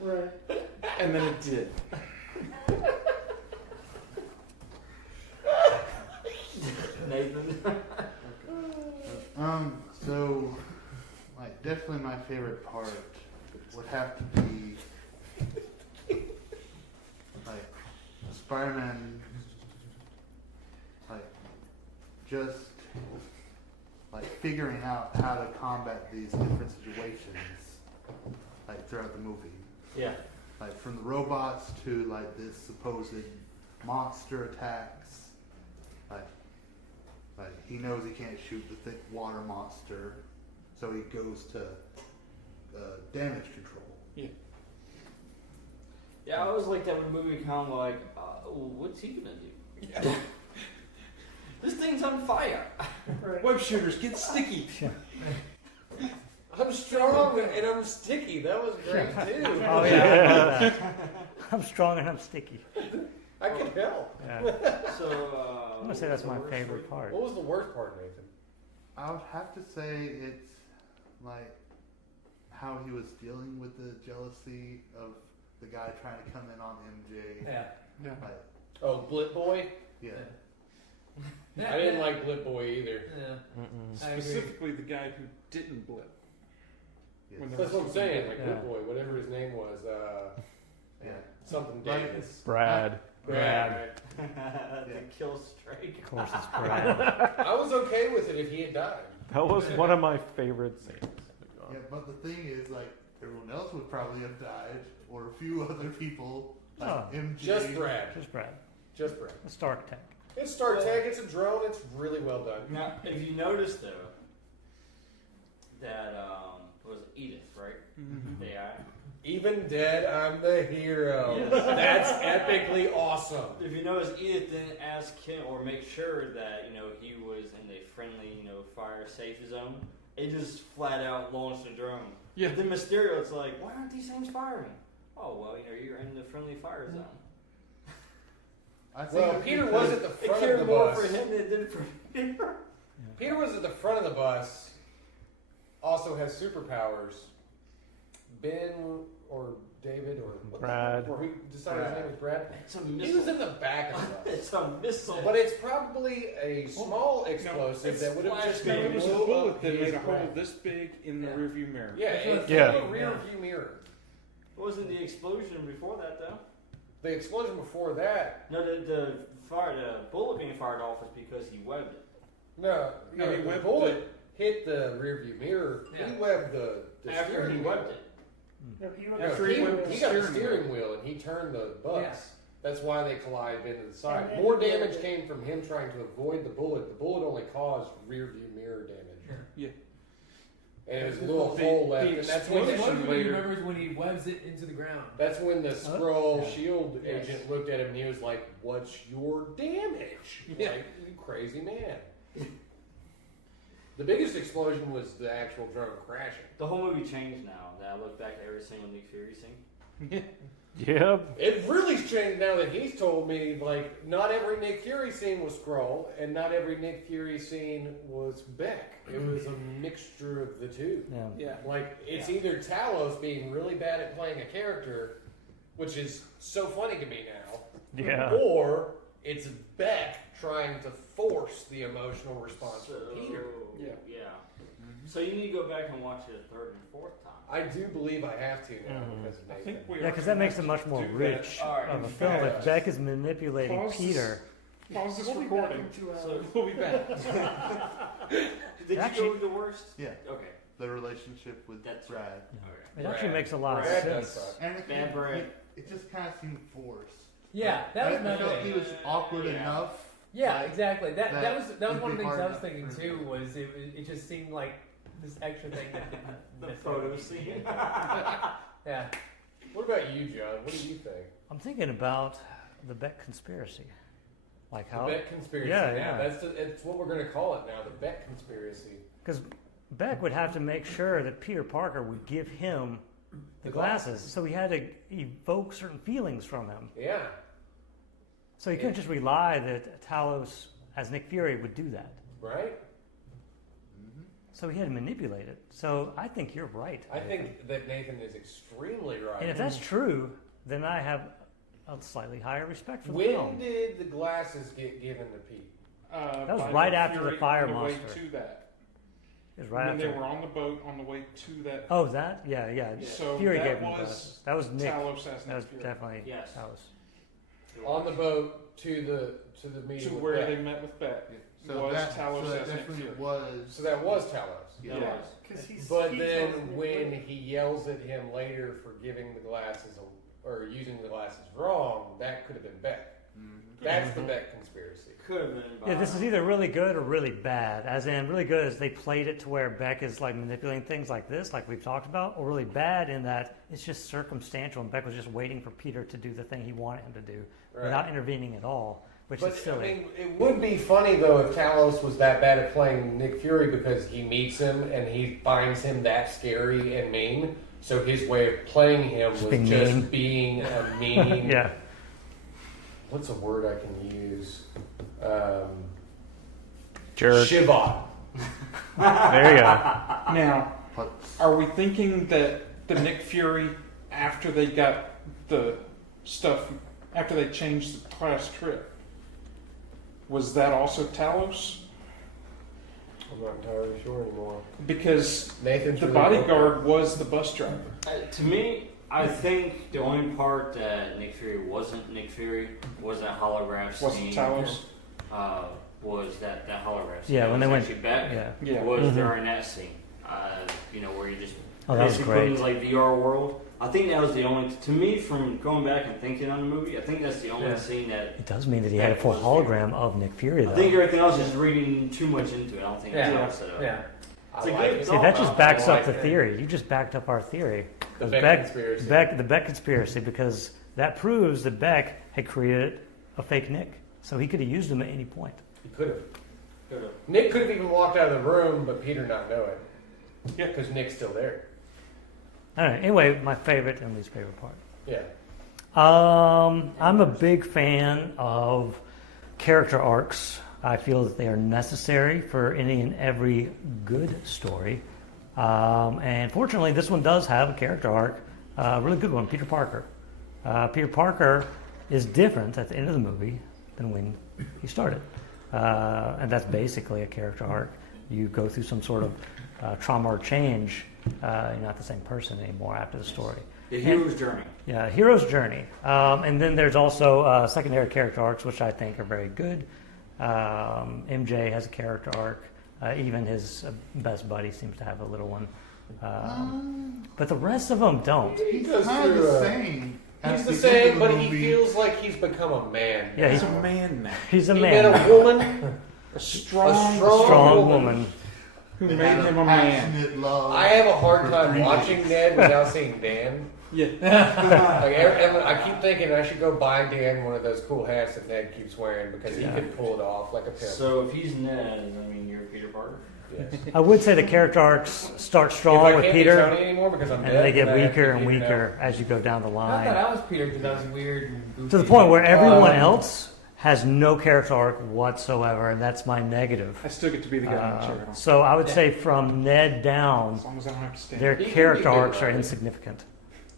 Right. And then it did. Nathan. So, like, definitely my favorite part would have to be, like, Spider-Man, like, just, like, figuring out how to combat these different situations, like, throughout the movie. Yeah. Like, from the robots to, like, this supposed monster attacks, like he knows he can't shoot the thick water monster, so he goes to damage control. Yeah. Yeah, I always like that movie, kind of like, what's he gonna do? Yeah. This thing's on fire. Right. Web shooters get sticky. I'm strong and I'm sticky. That was great too. Oh yeah. I'm strong and I'm sticky. I can help. Yeah. So I'm gonna say that's my worst favorite for part. What was the worst part, Nathan? I would have to say it's like how he was dealing with the jealousy of the guy trying to come in on MJ. Yeah. Yeah. Like, Oh, Blit Boy? yeah. I didn't like Blit Boy either. Yeah. I agree. Specifically, the guy who didn't blip. Yes. When the That's what I'm saying. Like Yeah. Blit Boy, whatever his name was. Yeah. Something Like, Davis. Brad. Brad. the kill strike. Of course, it's Brad. I was okay with it if he had died. That was one of my favorite scenes. Yeah, but the thing is, like, everyone else would probably have died, or a few other people, like Oh. MJ. Just Brad. Just Brad. Just Brad. A Stark Tech. It's Star Trek. It's a drone. It's really well done. Now, if you notice though, that was Edith, right? Mm-hmm. The AI. Even dead, I'm the hero. Yes. That's epically awesome. If you notice, Edith didn't ask him or make sure that he was in a friendly fire safe zone. It just flat out launched a drone. Yeah. But then Mysterio, it's like, why aren't these things firing? Oh well, you're in the friendly fire zone. I think Well, it's Peter because- was at the It front of cared the more bus. for him than it did for Peter. Peter was at the front of the bus. Also has superpowers. Ben or David or what Brad. Or we decided his name was Brad. It's a He was missile. in the back of the bus. It's a missile. But it's probably a small explosive it's that would have just flashbang. No, it was a blew bullet up that his made a hole brain. this big in the Yeah. rearview mirror. Yeah, That's it what hit Yeah. a rear view mirror. It wasn't the explosion before that though. The explosion before that, No, the bullet being fired off was because he webbed it. no, No, he the webbed bullet hit the rear view mirror. Yeah. He webbed the After steering he wheel. webbed it. No, you No, After he, he webbed he the got the steering steering wheel and he turned the bus. Yeah. That's why they collided into the side. And More he damage webbed it. came from him trying to avoid the bullet. The bullet only caused rear view mirror damage. Yeah. And it was a The- little the- hole left, the and that's What when explosion the, he later. remembers when he webs it into the ground. that's when the Skrull Yeah. shield Yes. agent looked at him and he was like, "What's your damage? Yeah. Like, you crazy man." The biggest explosion was the actual drone crashing. The whole movie changed now that I look back at every single Nick Fury scene. Yep. It really's changed now that he's told me, like, not every Nick Fury scene was Skrull, and not every Nick Fury scene was Beck. It was a mixture of the two. Yeah. Yeah. Like, it's either Talos being really bad at playing a character, which is so funny to me now, Yeah. or it's Beck trying to force the emotional response So, from Peter. Yeah. So you need to go back and watch it a third and fourth time. I do believe I have to now Mhm. because of I Nathan. think we Yeah, are because that gonna makes it have much to more do that. rich All right, of a in film fact, if Beck is manipulating pause this- Peter. Pause this We'll be back recording. in 2 hours. So We'll be back. did Actually- you go with the worst? Yeah, Okay. the relationship with That's Brad. Okay. It actually makes a lot of Brad does sense. suck. And it, Bad Brad. it just kind of seemed forced. Yeah, that was I my felt he thing. was awkward Yeah. enough. Yeah, like, exactly. That was one of it'd the be things hard I was enough thinking for too. him. Was it just seemed like this extra thing that didn't The necessarily photo need to be scene. in. Yeah. What about you, John? What do you think? I'm thinking about the Beck conspiracy. Like The how. Beck conspiracy. Yeah, now. yeah. It's what we're going to call it now. The Beck conspiracy. Because Beck would have to make sure that Peter Parker would give him the glasses. So he had to evoke certain feelings from him. Yeah. So he couldn't just rely that Talos, as Nick Fury, would do that. Right. So he had to manipulate it. So I think you're right. I think that Nathan is extremely right. And if that's true, then I have a slightly higher respect for the When film. did the glasses get given to Pete? That was by right Nick after the Fury fire on the way monster. to that. It was right when after. they were on the boat on the way to that. Oh, that? Yeah, yeah. So Fury that gave him was glasses. That was Nick. Talos as That Nick was Fury. definitely Yes. Talos. On the boat to the meeting To with where Beck. they met with Beck. So Was that, Talos so that as Nick definitely Fury. was. So that was Talos. Yeah. Yeah. Because he's. But he then tells him when to- he yells at him later for giving the glasses or using the glasses wrong, that could have been Beck. That's the Beck conspiracy. Could have been. Yeah, this is either really good or really bad. As in, really good is they played it to where Beck is like manipulating things like this, like we've talked about, or really bad in that it's just circumstantial and Beck was just waiting for Peter to do the thing he wanted him to do Right. without intervening at all, which But is silly. I mean, it would be funny though if Talos was that bad at playing Nick Fury because he meets him and he finds him that scary and mean. So his way of playing him was being just mean. being a mean. Yeah. What's a word I can use? Jerk. Shivot. There you go. Now, But are we thinking that the Nick Fury, after they got the stuff, after they changed the class trip, was that also Talos? I'm not entirely sure anymore. Because Nathan, the bodyguard was the bus driver. To me, I think the only part that Nick Fury wasn't Nick Fury was that holograph Was scene. it Talos? Was that holograph scene? Yeah, when It they was went. actually back. Yeah. Yeah. Was Mhm. during that scene. Where you just Oh, that was basically put in great. like VR world. I think that was the only. To me, from going back and thinking on the movie, I think that's the only Yeah. scene that. It does mean that he had a full hologram of Nick Fury, though. I think everything else is reading too much into it. I don't think that's Yeah. all set up. Yeah. It's a I good like it. See, that just thought. backs I up like the it. theory. You just backed up our theory. The Because Beck conspiracy. the Beck conspiracy, because that proves that Beck had created a fake Nick. So he could have used him at any point. He could have. Could've. Nick could have even walked out of the room, but Peter not know it. Yeah. Because Nick's still there. All right, anyway, my favorite and least favorite part. Yeah. I'm a big fan of character arcs. I feel that they are necessary for any and every good story. And fortunately, this one does have a character arc, a really good one, Peter Parker. Peter Parker is different at the end of the movie than when he started. And that's basically a character arc. You go through some sort of trauma or change. You're not the same person anymore after the story. The hero's journey. Yeah, hero's journey. And then there's also secondary character arcs, which I think are very good. MJ has a character arc. Even his best buddy seems to have a little one. But the rest of them don't. He he's goes kind of through the a- same. at He's the end same, of but the he movie. feels like he's become a man. Yeah, He's he's, a man now. he's a He man. met a woman. A strong, Strong woman. who They made had him a man. passionate love. I have a hard for time 3 watching days. Ned without seeing Dan. Yeah. I keep thinking I should go buy Dan one of those cool hats that Ned keeps wearing because he Yeah. can pull it off like a pimp. So if he's Ned, I mean you're Peter Parker. Yes. I would say the character arcs start If I strong with can't be Peter, Tony anymore because I'm and dead, they get then I have to weaker and figure it weaker as you go down the I line. thought I was Peter because I was weird and goofy. To the point where everyone Um, else has no character arc whatsoever, and that's my negative. I still get to be the guy in the chair. So I would say from Ned down, As long as I don't have to stand. their He can be character Ben arcs are Reilly. insignificant,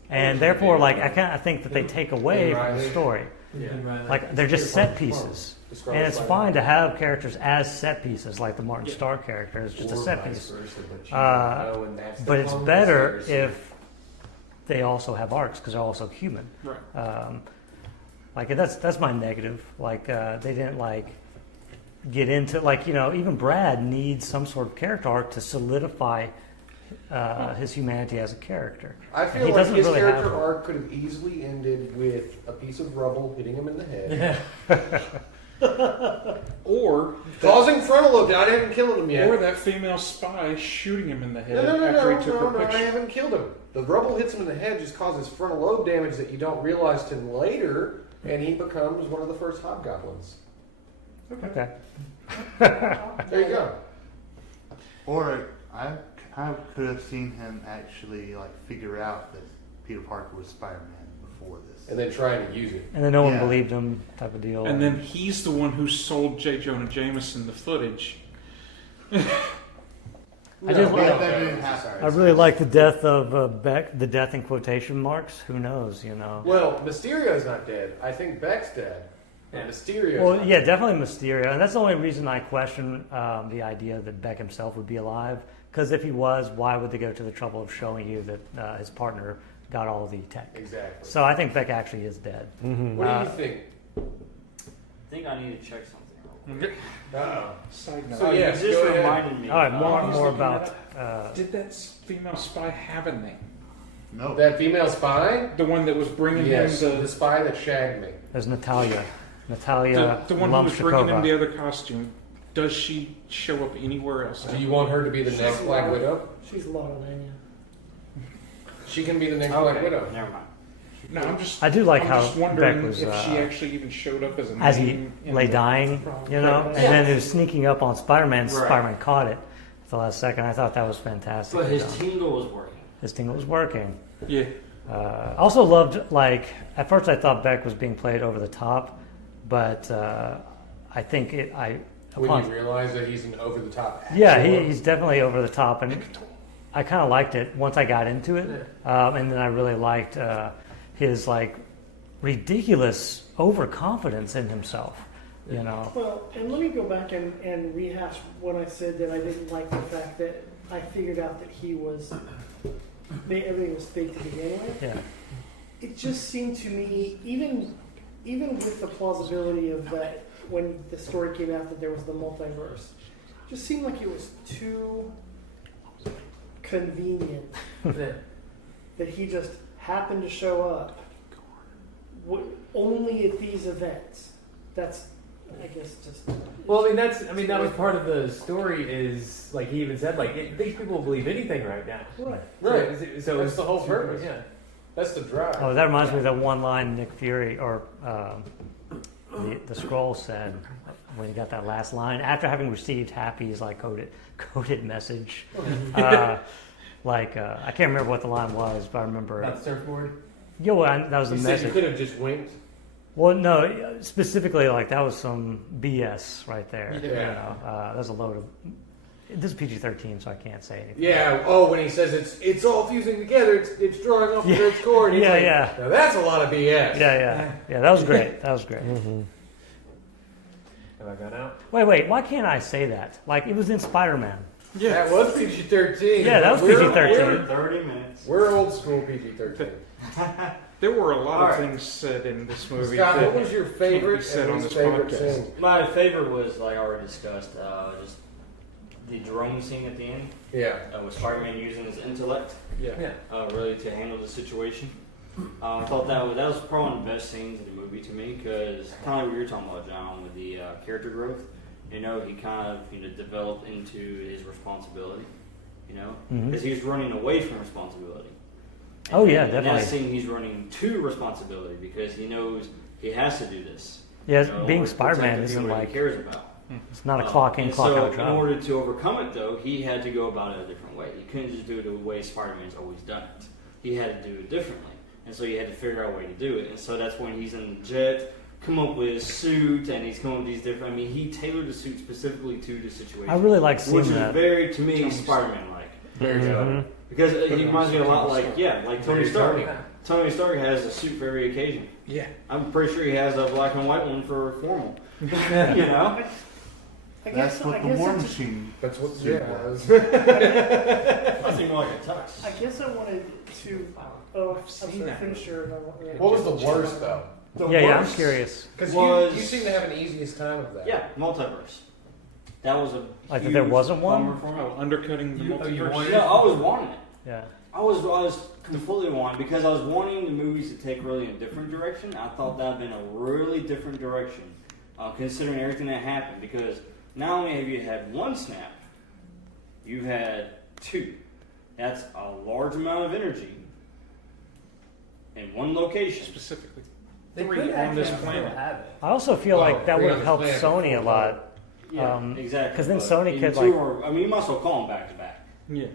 Or and he therefore, can be like Ben I think that they take away Ben from the Reilly. story. Like they're just set pieces, Describe and it's like- fine to have characters as set pieces, like the Martin Starr character is just a or set vice piece. versa, but you Uh, don't know, and that's the But it's fun of better conspiracy. if they also have arcs because they're also human. Right. Like that's my negative. Like they didn't like get into like even Brad needs some sort of character arc to solidify his humanity as a character. I And feel he like doesn't his really character have- arc could have easily ended with a piece of rubble hitting him in the head. Or Causing frontal lobe. I haven't killed him yet. or that female spy shooting him in the head No, after he took her I picture. haven't killed him. The rubble hits him in the head, just causes frontal lobe damage that you don't realize till later, and he becomes one of the first hobgoblins. Okay. There you go. Or I could have seen him actually like figure out that Peter Parker was Spider-Man before this. And then trying to use it. And then no one Yeah. believed him, type of deal. And then he's the one who sold J. Jonah Jameson the footage. I did like- that didn't happen. I really like the death of Beck. The death in quotation marks. Who knows? You know. Well, Mysterio's not dead. I think Beck's dead. And Mysterio's Well, not yeah, dead. definitely Mysterio, and that's the only reason I question the idea that Beck himself would be alive. Because if he was, why would they go to the trouble of showing you that his partner got all the tech? Exactly. So I think Beck actually is dead. What do you think? I think I need to check something real quick. Uh-oh. Side note. So, yes, you just go ahead. reminded me. All right, I more was more looking about. Did that female spy have a name? No. That female spy? The one that was bringing Yes, him the spy that shagged me. There's Natalia. Natalia the one who was bringing him the Lumshakova. other costume. Does she show up anywhere else? Do you want her to be the next Black Widow? She's Laura Lania. She can be the next Okay, Black Widow. never mind. No, I'm just. I do like I'm how just wondering Beck was, if she actually even showed up as a as he name in lay the- dying, you know, and Yeah. then he was sneaking up on Spider-Man. Right. Spider-Man caught it at the last second. I thought that was fantastic. But his tingle was working. His tingle was working. Yeah. I also loved, like, at first I thought Beck was being played over the top, but I think When you realize that he's an over-the-top actor. yeah, he's definitely over the top, and I kind of liked it once I got into it, and then I really liked his, like, ridiculous overconfidence in himself, you know. Well, and let me go back and rehash what I said that I didn't like the fact that I figured out that everything was fake to begin with. Yeah. It just seemed to me, even with the plausibility of that, when the story came out that there was the multiverse, it just seemed like it was too convenient that he just happened to show up only at these events. That's, I guess, just. Well, that was part of the story. Is like he even said, like these people will believe anything right now. Right. Right. So That's it's the whole purpose. Yeah. That's the drive. Oh, that reminds me of that one line Nick Fury or the Skrull said when he got that last line after having received Happy's like coded message. I can't remember what the line was, but I remember. About the surfboard. Yeah, well, that was the You said message. you could have just winked. Well, no, specifically, like that was some BS right there. Yeah. You know, that's a load of. This is PG-13, so I can't say anything. Yeah. Oh, when he says it's all fusing together, it's drawing off the its core. And he's Yeah, like, yeah. Now that's a lot of BS. Yeah. That was great. That was great. Have I gone out? Wait. Why can't I say that? Like it was in Spider-Man. That was PG-13. Yeah, that was PG-13. 30 minutes. We're old school PG-13. There were a lot of Alright. things said in this movie. Scott, that what was your favorite said and on least this favorite podcast. scene? My favorite was, like I already discussed, just the drone scene at the end Yeah. with Spider-Man using his intellect Yeah. really to handle the situation. I thought that was probably one of the best scenes in the movie to me because kind of like what you're talking about, John, with the character growth. You know, he kind of developed into his responsibility. You know, because he was running away from responsibility. Oh, yeah, In that definitely. scene, he's running to responsibility because he knows he has to do this. Yeah, You know, being to protect Spider-Man the isn't people like he cares about. it's not a clock in, And clock so out in job. order to overcome it, though, he had to go about it a different way. He couldn't just do it the way Spider-Man's always done it. He had to do it differently, and so he had to figure out a way to do it. And so that's when he's in the jet, come up with his suit, and he's coming up with these different. I mean, he tailored the suit specifically to the situation. I really like which seeing is that. very, to me, Spider-Man-like. Very good. Because he reminds me a lot like Tony Very Stark. Tony. Tony Stark has a suit for every occasion. Yeah. I'm pretty sure he has a black and white one for formal. You know? I That's what the guess War I just- Machine. That's what. Suit Yeah. was. That's even like a tux. I guess I wanted to. Oh, I'm sorry, seen that. finish your. What was the worst though? Yeah, I'm curious. Because Was- you seem to have an easiest time of that. Yeah, multiverse. That was a Like that huge there wasn't one? bummer for me. Oh, undercutting the You multiverse. wanted- Yeah, I was wanting it. Yeah. I was completely wanting because I was wanting the movies to take really a different direction. I thought that had been a really different direction considering everything that happened. Because not only have you had one snap, you've had two. That's a large amount of energy in one location. Specifically, They 3 could on actually this still planet. have it. I also feel Well, like that we would have helped understand Sony a lot. Yeah, exactly. Because then But Sony in could, two like- or, I mean, you might as well call them back to back. Yeah.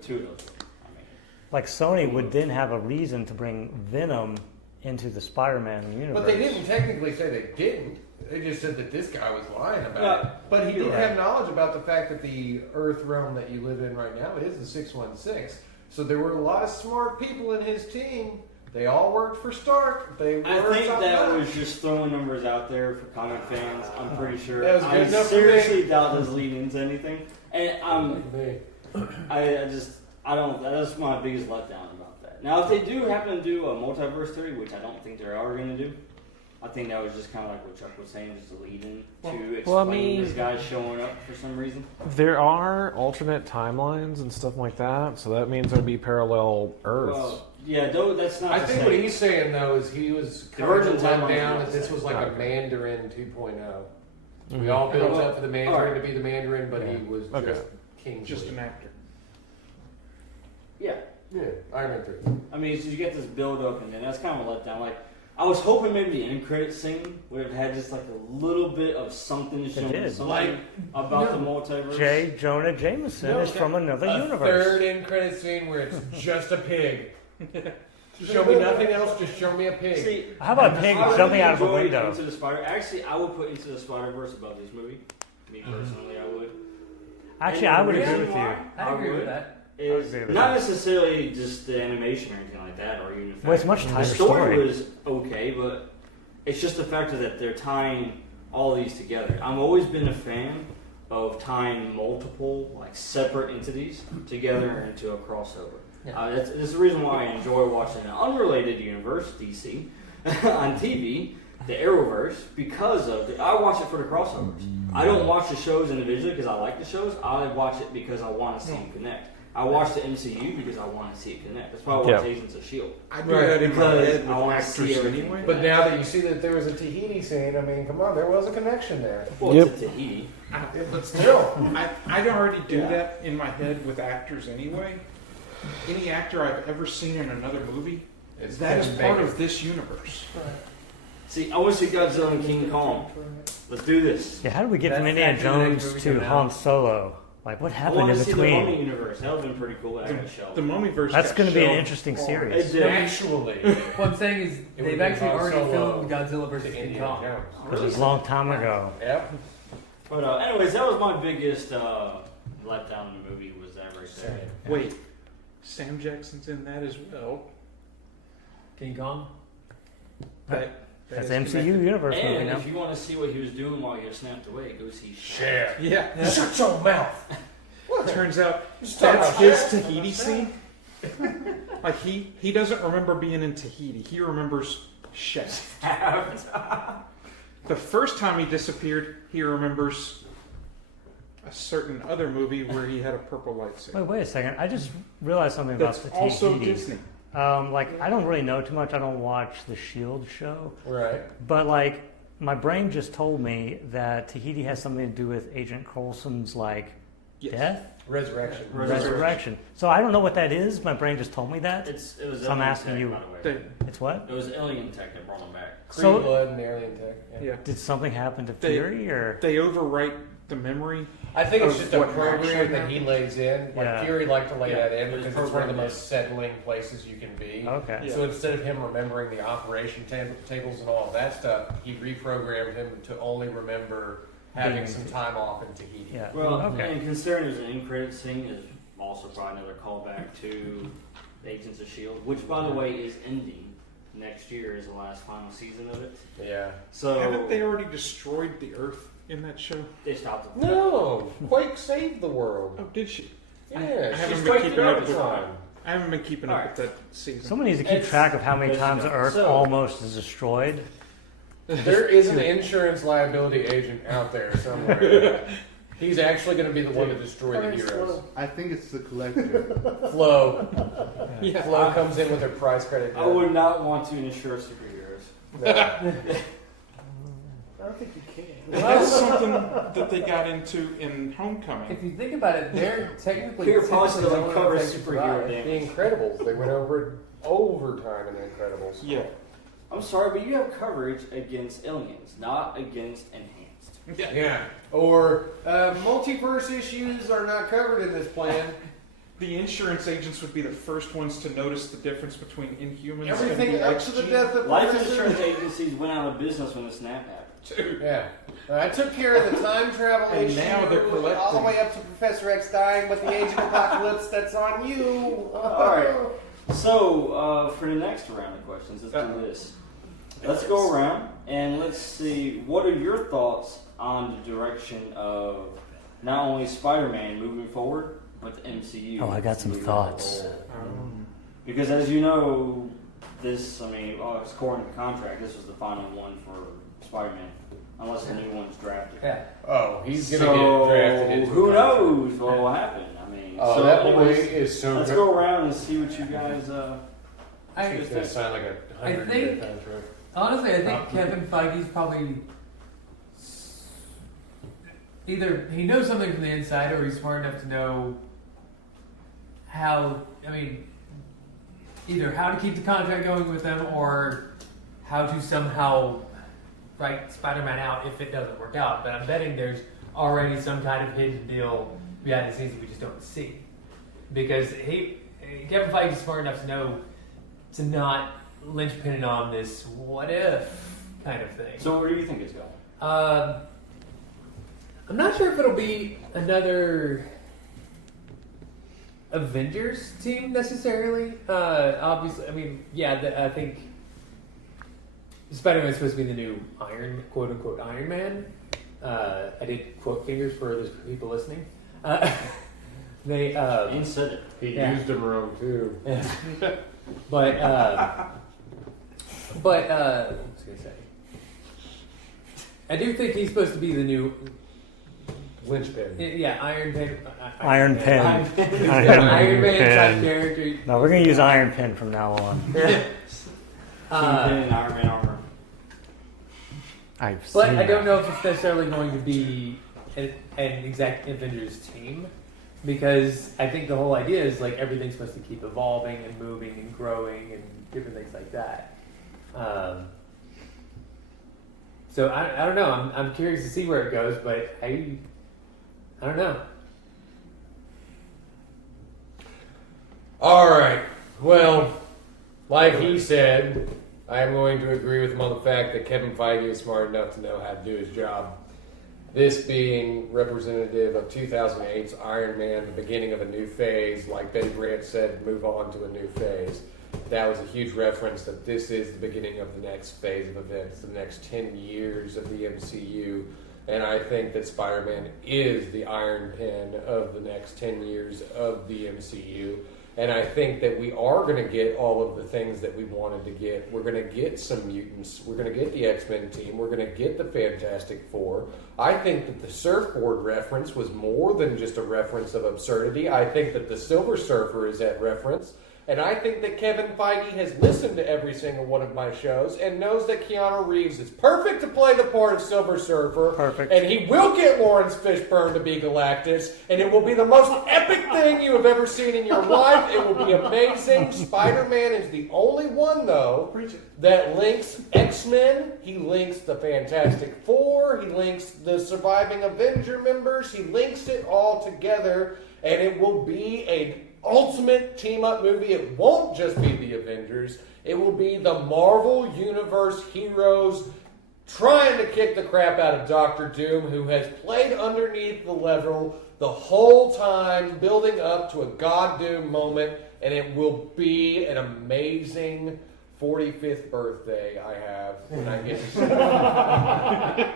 Two of those. I mean, Like Sony would then have a reason to bring Venom into the Spider-Man universe. But they didn't technically say they didn't. They just said that this guy was lying about Yeah, it. But he did you're have right. knowledge about the fact that the Earth realm that you live in right now is the 616. So there were a lot of smart people in his team. They all worked for Stark. They I were think that top-notch. was just throwing numbers out there for comic fans. I'm pretty sure. That was good I enough for seriously doubt this lead into anything. And Me. I don't. That's my biggest letdown about that. Now, if they do happen to do a multiverse theory, which I don't think they are going to do, I think that was just kind of like what Chuck was saying, just a lead in to explain Well, I mean- this guy showing up for some reason. There are alternate timelines and stuff like that, so that means there'd be parallel Earths. Well, yeah, though that's not. I to think say- what he's saying though is he was The kind of Virgin let Timeline down is that this not was like a okay. Mandarin 2.0. We Mhm. all built Well, up for the Mandarin alright. to be the Mandarin, but he Yeah. was Okay. just Kingsley. Just an actor. Yeah, Yeah, Iron Man 3. I mean, so you get this build up, and then that's kind of a letdown. Like, I was hoping maybe the end credit scene would have had just like a little bit of something showing did. something Like, about the no. multiverse. J. Jonah Jameson No, is from another a universe. third end credit scene where it's just a pig. Show me nothing else, just show me a pig. See, How about a pig I really jumping out of a enjoyed window? Into the Spider. Actually, I would put Into the Spider-Verse above this movie. Me personally, I would. Actually, And I the would agree reason with you. why I agree with that. Is I agree with not that. necessarily just the animation or anything like that, or even the fact Well, it's much the tighter story story. was okay, but it's just the fact that they're tying all these together. I've always been a fan of tying multiple like separate entities together into a crossover. Yeah. That's the reason why I enjoy watching an unrelated universe, DC, on TV, the Arrowverse, because of I watch it for the crossovers. I don't watch the shows individually because I like the shows. I watch it because I want to see them connect. I watch the MCU because I want to see it connect. That's why I watch Yeah. Agents of S.H.I.E.L.D. I do Right, that in my because head I with wanna see actors everything. anyway. But now that you see that there was a Tahiti scene, I mean, come on, there was a connection there. Well, Yep. it's a Tahiti. But still, I already do Yeah. that in my head with actors anyway. Any actor I've ever seen in another movie, it's that is Kevin part Bacon. of this universe. See, I want to see Godzilla and King Kong. Let's do this. Yeah, how did we get from That's Indiana actually the next Jones movie to coming Han out. Solo? Like, what I happened want in to see the Mummy between? universe. That would have been pretty cool. That got shelved. The Mummyverse. That's got going to be an shelved. interesting It series. did. Actually, What I'm saying is It would they've be actually Han already Solo filmed Godzilla to versus King Indiana Kong. Jones. Because it was a long time ago. Yep. But anyways, that was my biggest letdown in the movie. Was that right there? Wait, Sam Jackson's in that as well. King Kong. That That's is MCU connected. universe movie And now. if you want to see what he was doing while he was snapped away, go see Share. Yeah. Shut your mouth. Turns out Stop. that's his Tahiti scene. Like he doesn't remember being in Tahiti. He remembers Shaft. The first time he disappeared, he remembers a certain other movie where he had a purple lightsaber. Wait a second. I just realized something about That's the also Tahiti. Disney. Like, I don't really know too much. I don't watch the S.H.I.E.L.D. show. Right. But, like, my brain just told me that Tahiti has something to do with Agent Coulson's, like, Yes. death? Resurrection. Resurrection. So I don't know what that is. My brain just told me that. It was So I'm alien asking tech, you. by the way. It's what? It was alien tech that brought him back. Kree So- blood and alien tech. Yeah. Did something happen to They- Fury, or? They overwrite the memory. I think it's Of just a what program actually that he lays in. Like Yeah. Fury liked to lay Yeah, that in it was because it's one of the programmed most settling places you can be. Okay. Yeah. So instead of him remembering the operation tables and all of that stuff, he reprogrammed him to only remember having Being- some time off in Tahiti. Yeah. Well, okay. and considering there's an end credit scene, is also probably another callback to Agents of S.H.I.E.L.D., which, by the way, is ending next year. Is the last final season of it. Yeah. So Haven't they already destroyed the Earth in that show? they stopped. No, Quake saved the world. Oh, did she? Yeah, I haven't she's been Quake keeping the up with Overtime. I haven't been keeping up with that season. Someone needs to keep It's- track of how many it's- times the Earth so- almost is destroyed. There is an insurance liability agent out there somewhere. He's actually going to be the one to destroy the Alright, heroes. so- I think it's the collector. Flo. Yeah. Flo comes in with her price credit. I would not want to insure superheroes. No. I don't think you can. That's something that they got into in Homecoming. If you think about it, they're technically Peter Parker typically doesn't only cover affected superhero by- damage. The Incredibles, they went over overtime in the Incredibles. Yeah. I'm sorry, but you have coverage against aliens, not against enhanced. Yeah. Or multiverse issues are not covered in this plan. The insurance agents would be the first ones to notice the difference between Inhumans Everything and the up to the XG. death of Life Professor- insurance agencies went out of business when the snap happened. Yeah. I took care of the time travel And issue now they're all collecting. the way up to Professor X dying with the Age of Apocalypse. That's on you. All right. So, for the next round of questions, let's do this. Let's go around and let's see, what are your thoughts on the direction of not only Spider-Man moving forward, but the MCU? Oh, I got some moving thoughts. forward? Because as you know, this, it's according to contract, this was the final one for Spider-Man, unless the new one's drafted. Yeah. Oh, he's gonna So, get drafted into who a contract. knows what will happen? Oh, so that boy anyways, is so let's good. go around and see what you guys It's gonna sound like a I 100-year think- contract. Honestly, I think Kevin Feige's probably either he knows something from the inside or he's smart enough to know how, either how to keep the contract going with them or how to somehow write Spider-Man out if it doesn't work out. But I'm betting there's already some kind of hidden deal behind the scenes that we just don't see. Because Kevin Feige is smart enough to know to not linchpin it on this what if kind of thing. So where do you think it's going? I'm not sure if it'll be another Avengers team necessarily. Obviously, I think Spider-Man is supposed to be the new quote unquote Iron Man. I did quote fingers for those people listening. They Ian said it. He Yeah. used them wrong too. but what was I gonna say? I do think he's supposed to be the new Linchpin. Iron Pen. Iron Pen. Iron Iron Man type Pen. character. No, we're gonna use Iron Pen from now on. Kingpin and Iron Man armor. But I don't know if it's necessarily going to be an exact Avengers team, because I think the whole idea is like everything's supposed to keep evolving and moving and growing and different things like that. So I don't know. I'm curious to see where it goes, but I don't know. All right. Well, like he said, I'm going to agree with him on the fact that Kevin Feige is smart enough to know how to do his job. This being representative of 2008's Iron Man, the beginning of a new phase, like Ben Grant said, move on to a new phase. That was a huge reference that this is the beginning of the next phase of events, the next 10 years of the MCU. And I think that Spider-Man is the Iron Pen of the next 10 years of the MCU. And I think that we are going to get all of the things that we wanted to get. We're going to get some mutants. We're going to get the X-Men team. We're going to get the Fantastic Four. I think that the surfboard reference was more than just a reference of absurdity. I think that the Silver Surfer is that reference. And I think that Kevin Feige has listened to every single one of my shows and knows that Keanu Reeves is perfect to play the part of Silver Surfer. Perfect. And he will get Lawrence Fishburne to be Galactus. And it will be the most epic thing you have ever seen in your life. It will be amazing. Spider-Man is the only one, though, that links X-Men. He links the Fantastic Four. He links the surviving Avenger members. He links it all together. And it will be an ultimate team-up movie. It won't just be the Avengers. It will be the Marvel Universe heroes trying to kick the crap out of Doctor Doom, who has played underneath the level the whole time, building up to a God Doom moment, and it will be an amazing 45th birthday I have when I get to see it.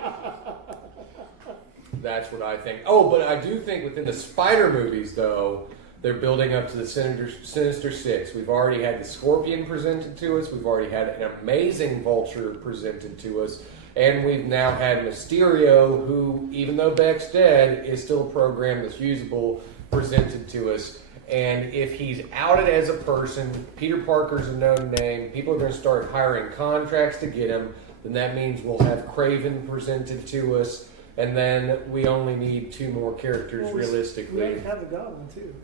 That's what I think. Oh, but I do think within the Spider movies, though, they're building up to the Sinister Six. We've already had the Scorpion presented to us. We've already had an amazing Vulture presented to us. And we've now had Mysterio, who, even though Beck's dead, is still a program that's usable, presented to us. And if he's outed as a person, Peter Parker's a known name. People are going to start hiring contracts to get him. then that means we'll have Craven presented to us, and then we only need 2 more characters Well, we realistically. already have the Goblin too.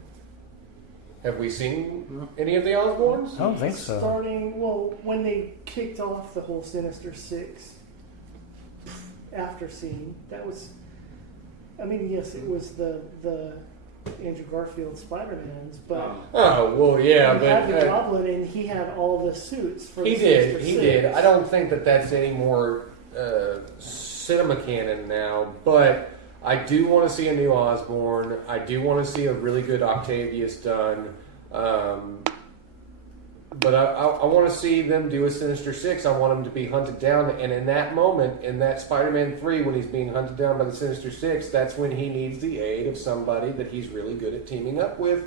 Have we seen any of the Osborns? I don't think so. Starting, well, when they kicked off the whole Sinister Six after scene, that was, I mean, yes, it was the Andrew Garfield Spider-Mans, but Oh, well, yeah, he had the but Goblin and he had all the suits for he the did. Sinister He Six. did. I don't think that that's any more cinema canon now, but I do want to see a new Osborn. I do want to see a really good Octavius done. But I want to see them do a Sinister Six. I want him to be hunted down. And in that moment, in that Spider-Man 3, when he's being hunted down by the Sinister Six, that's when he needs the aid of somebody that he's really good at teaming up with.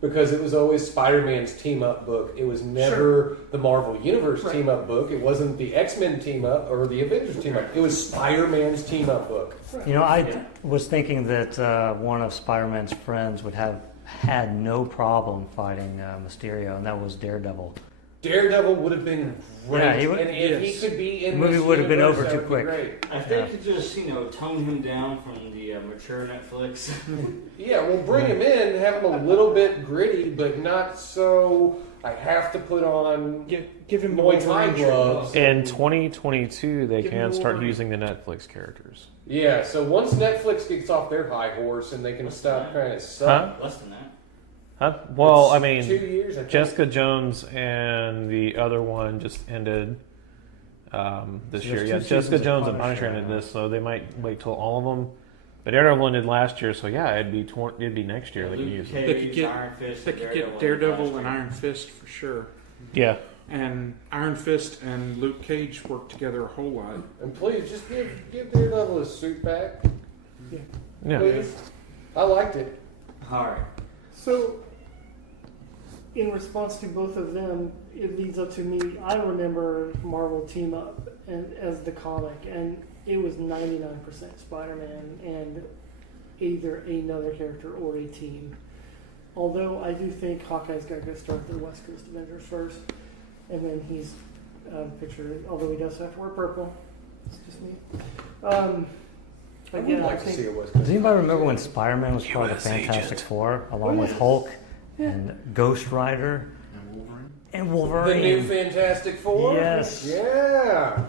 Because it was always Spider-Man's team-up book. It was never the Marvel Universe team-up book. It wasn't the X-Men team-up or the Avengers team-up. It was Spider-Man's team-up book. You know, I was thinking that one of Spider-Man's friends would have had no problem fighting Mysterio, and that was Daredevil. Daredevil would have been great. Yeah, he would- and if he could be in The movie this would have been universe, over that too would be quick. great. If they could just, tone him down from the mature Netflix. Yeah, well, bring him in, have him a little bit gritty, but not so. I have to put on Give him the Muay Thai Wolverine gloves. In 2022, they Give can me start Wolverine. using the Netflix characters. Yeah, so once Netflix gets off their high horse and they can stop trying to suck. Huh? Less than that. Huh? Well, It's I mean, 2 years. I think. Jessica Jones and the other one just ended this So year. there's Yeah, 2 Jessica seasons of Jones and Punisher Punisher ended now. this, so they might wait till all of them. But Daredevil ended last year, so yeah, it'd be next year they could Luke use it. Cage, They could get- Iron Fist, They could Daredevil, get Daredevil last and year. Iron Fist for sure. Yeah, And Iron Fist and Luke Cage work together a whole lot. And please, just give Daredevil his suit back, yeah. please. I liked it. All right. So, in response to both of them, it leads up to me. I remember Marvel Team Up as the comic, and it was 99% Spider-Man and either another character or a team. Although I do think Hawkeye's got to go start the West Coast Avengers first, and then he's pictured. Although he does have to wear purple. It's just me. I would Again, I like to think see a West Does Coast. anybody remember when Spider-Man was part of the Fantastic Four, along with Hulk and Ghost Rider And Wolverine. and The new Wolverine? Fantastic Four? Yes. Yeah.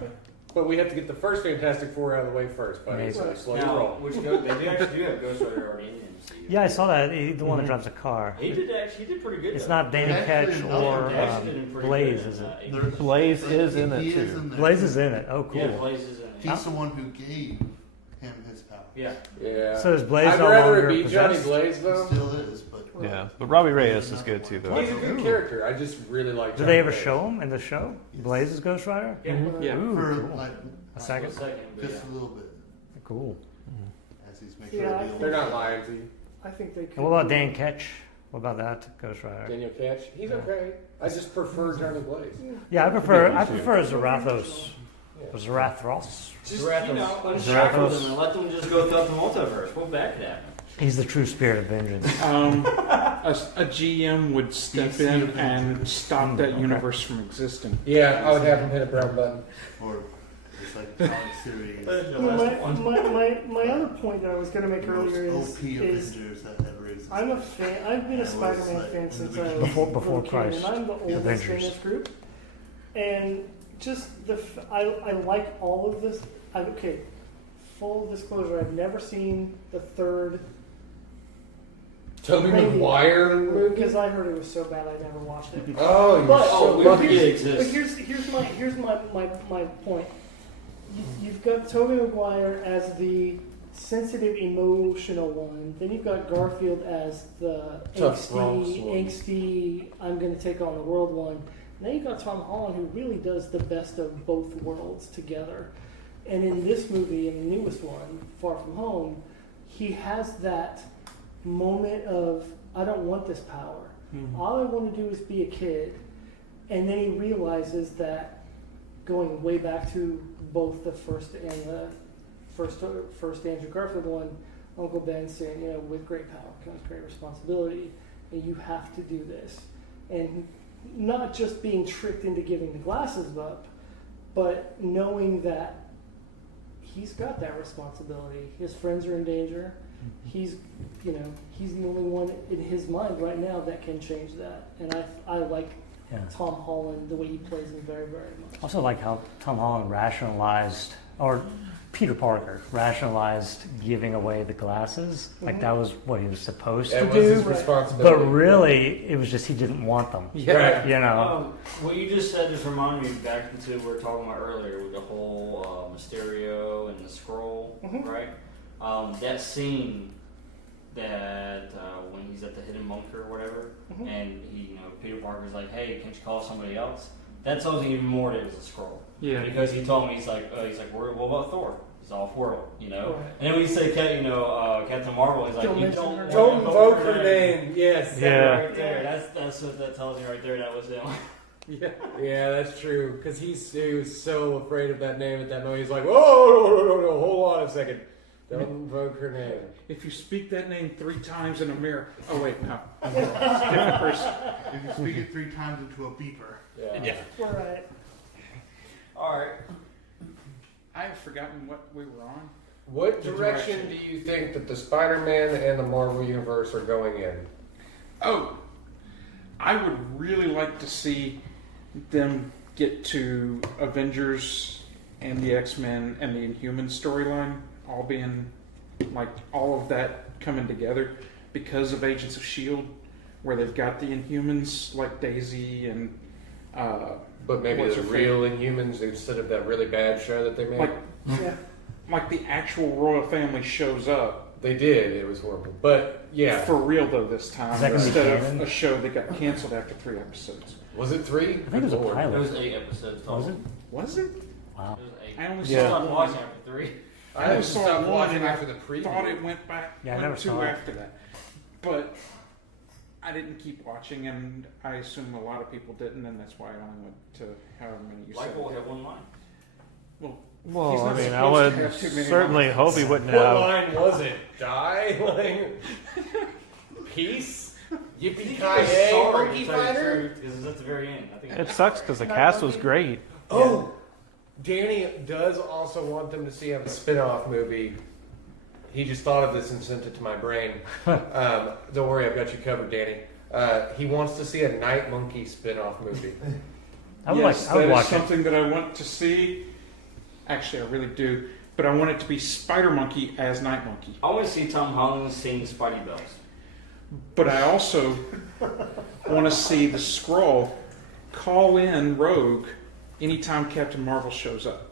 But we have to get the first Fantastic Four out of the way first, buddy. Maybe. So slow your Now, roll. they actually do have Ghost Rider already in the MCU. Yeah, I saw that. He's the one that drives a car. He did pretty good. It's though. not Danny Actually, Ketch no, or He actually did pretty Blaze, good is in, it? There's- Blaze is in it he too. is in there. Blaze is in it. Oh, cool. Yeah, Blaze is in it. He's the one who gave him his power. Yeah. Yeah. So is Blaze I'd no rather longer it be Johnny possessed? Blaze, He though. still is, but Yeah, but Robbie Reyes is good too, though. He's a good character. I just really like. Do they ever show him in the show? Blaze is Ghost Rider? Yeah. Yeah. Ooh, for cool. like A second? But just a little bit Cool. as he's making Yeah, a deal. They're not lying to you. I think they could. And what about Dan Ketch? What about that Ghost Rider? Daniel Ketch. He's okay. I just prefer Johnny Blaze. Yeah, I prefer Zarathos. Zarathos. Just, Zarathos. unshackle them and let them just go throughout the multiverse. What bad could happen? He's the true spirit of vengeance. A GM would step in and stop that universe from existing. Yeah, I would have him hit a brown button. Or it's like comic series. My other point that I was going to make earlier Most OP is Avengers that ever existed. I'm a fan. I've been a I was, Spider-Man like, fan in since the I was Before a little kid, Christ. and I'm the oldest Avengers. in this group. And just I like all of this. Okay, full disclosure, I've never seen the third Tobey Maybe. Maguire movie. because I heard it was so bad I never watched it. Oh, you're But, so we lucky. forget it But exists. here's my point. You've got Tobey Maguire as the sensitive, emotional one. Then you've got Garfield as the Tough, bronx one. angsty, I'm going to take on the world one. And then you've got Tom Holland, who really does the best of both worlds together. And in this movie, in the newest one, Far From Home, he has that moment of, I don't want this power. All I want to do is be a kid. And then he realizes that going way back to both the first and the first Andrew Garfield one, Uncle Ben saying, with great power comes great responsibility, and you have to do this. And not just being tricked into giving the glasses up, but knowing that he's got that responsibility. His friends are in danger. He's the only one in his mind right now that can change that. And I like Tom Holland, the way he plays him very, very much. Also like how Tom Holland rationalized, or Peter Parker rationalized giving away the glasses. Like that was what he was supposed to That do. was his responsibility. But really, it was just he didn't want them. Right. You know? What you just said just reminded me back into what we were talking about earlier with the whole Mysterio and the scroll, right? That scene that when he's at the hidden bunker or whatever, and Peter Parker's like, "Hey, can't you call somebody else?" That tells me even more that it was a scroll. Yeah. Because he told me he's like, what about Thor? He's off-world, Right. And then when you say, Captain Marvel, he's like, Don't you mention don't her want Don't to vote her name. Yes. Yeah. Right there. That's what that tells me right there. That was him. Yeah, that's true. Because he was so afraid of that name at that moment. He's like, whoa, no, hold on a second. Don't invoke her name. If you speak that name 3 times in a mirror. Oh wait, no. It's a different person. If you speak it 3 times into a beeper. Yeah. Right. All right. I've forgotten what we were on. What direction do you think that the Spider-Man and the Marvel Universe are going in? Oh, I would really like to see them get to Avengers and the X-Men and the Inhumans storyline all being like all of that coming together because of Agents of S.H.I.E.L.D., where they've got the Inhumans like Daisy and But maybe the real Inhumans instead of that really bad show that they made? Like the actual royal family shows up. They did. It was horrible. But, yeah. For real, though, this time. Is that gonna be Instead canon? of a show that got canceled after 3 episodes. Was it 3? I think it was a pilot. It was 8 episodes total. Was it? Was it? Wow. It was 8. I only I saw stopped watching after 3. I only saw stopped one watching and after the thought preview. it went back Yeah, I went never two saw it. after that. But I didn't keep watching, and I assume a lot of people didn't, and that's why I only went to however many you said. Michael had one line. Well, he's Well, not I mean, I supposed would to have too many certainly lines. hope he wouldn't What have. line was it? Die? Peace? Yippee-ki-yay, Sorry, monkey to tell you the fighter? truth, because it's at the very end. I think It sucks because the cast was great. Oh, Danny does also want them to see a spin-off movie. He just thought of this and sent it to my brain. Don't worry, I've got you covered, Danny. He wants to see a Night Monkey spin-off movie. I would Yes, I would that is watch it. something that I want to see. Actually, I really do. But I want it to be Spider Monkey as Night Monkey. I want to see Tom Holland sing Spidey Bells. But I also want to see the Skrull call in Rogue anytime Captain Marvel shows up.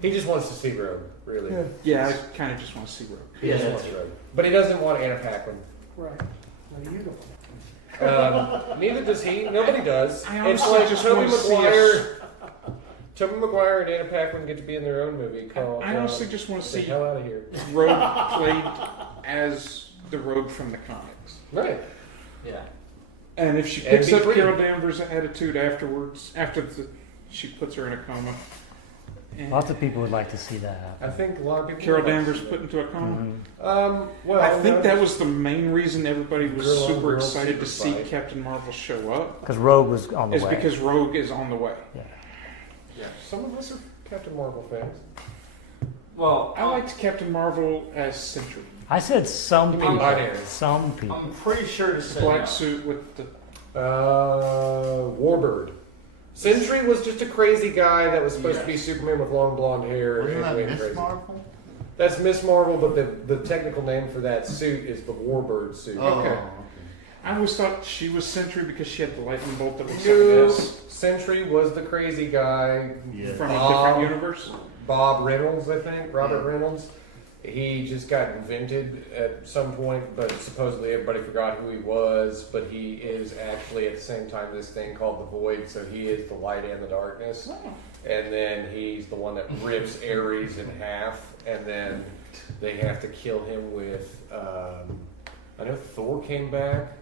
He just wants to see Rogue, really. Yeah, I kind of just want to see Rogue. He just wants Rogue. But he doesn't want Anna Paquin. Right. No, you don't. Neither does he. Nobody does. I It's honestly like just Tobey want to see Tobey Maguire and Anna Paquin get to be in their own movie called. I honestly just want to Get the see hell out of here. Rogue played as the Rogue from the comics. Right. Yeah. And if she And picks be up free. Carol Danvers' attitude afterwards, she puts her in a coma. And Lots of people would like to see that happen. I think a lot of people. Carol like Danvers that. put into a coma. Well, I think that was the main reason everybody was Girl on super girl excited to super see fight. Captain Marvel show up. Because Rogue was on the Is way. because Rogue is on the way. Yeah, some of us are Captain Marvel fans. Well, I liked Captain Marvel as Sentry. I said some You mean people. binary. Some people. I'm pretty sure to say Black no. suit with the. Warbird. Sentry was just a crazy guy that was supposed to be Superman with long blonde hair. Wasn't and that went Miss crazy. Marvel? That's Miss Marvel, but the technical name for that suit is the Warbird suit. Oh, Okay. okay. I always thought she was Sentry because she had the lightning bolt that was something No, else Sentry was the crazy guy. from a different universe. Bob Reynolds, I think. Robert Reynolds. He just got invented at some point, but supposedly everybody forgot who he was. But he is actually at the same time this thing called the Void, so he is the light and the darkness. And then he's the one that rips Ares in half, and then they have to kill him with. I know Thor came back.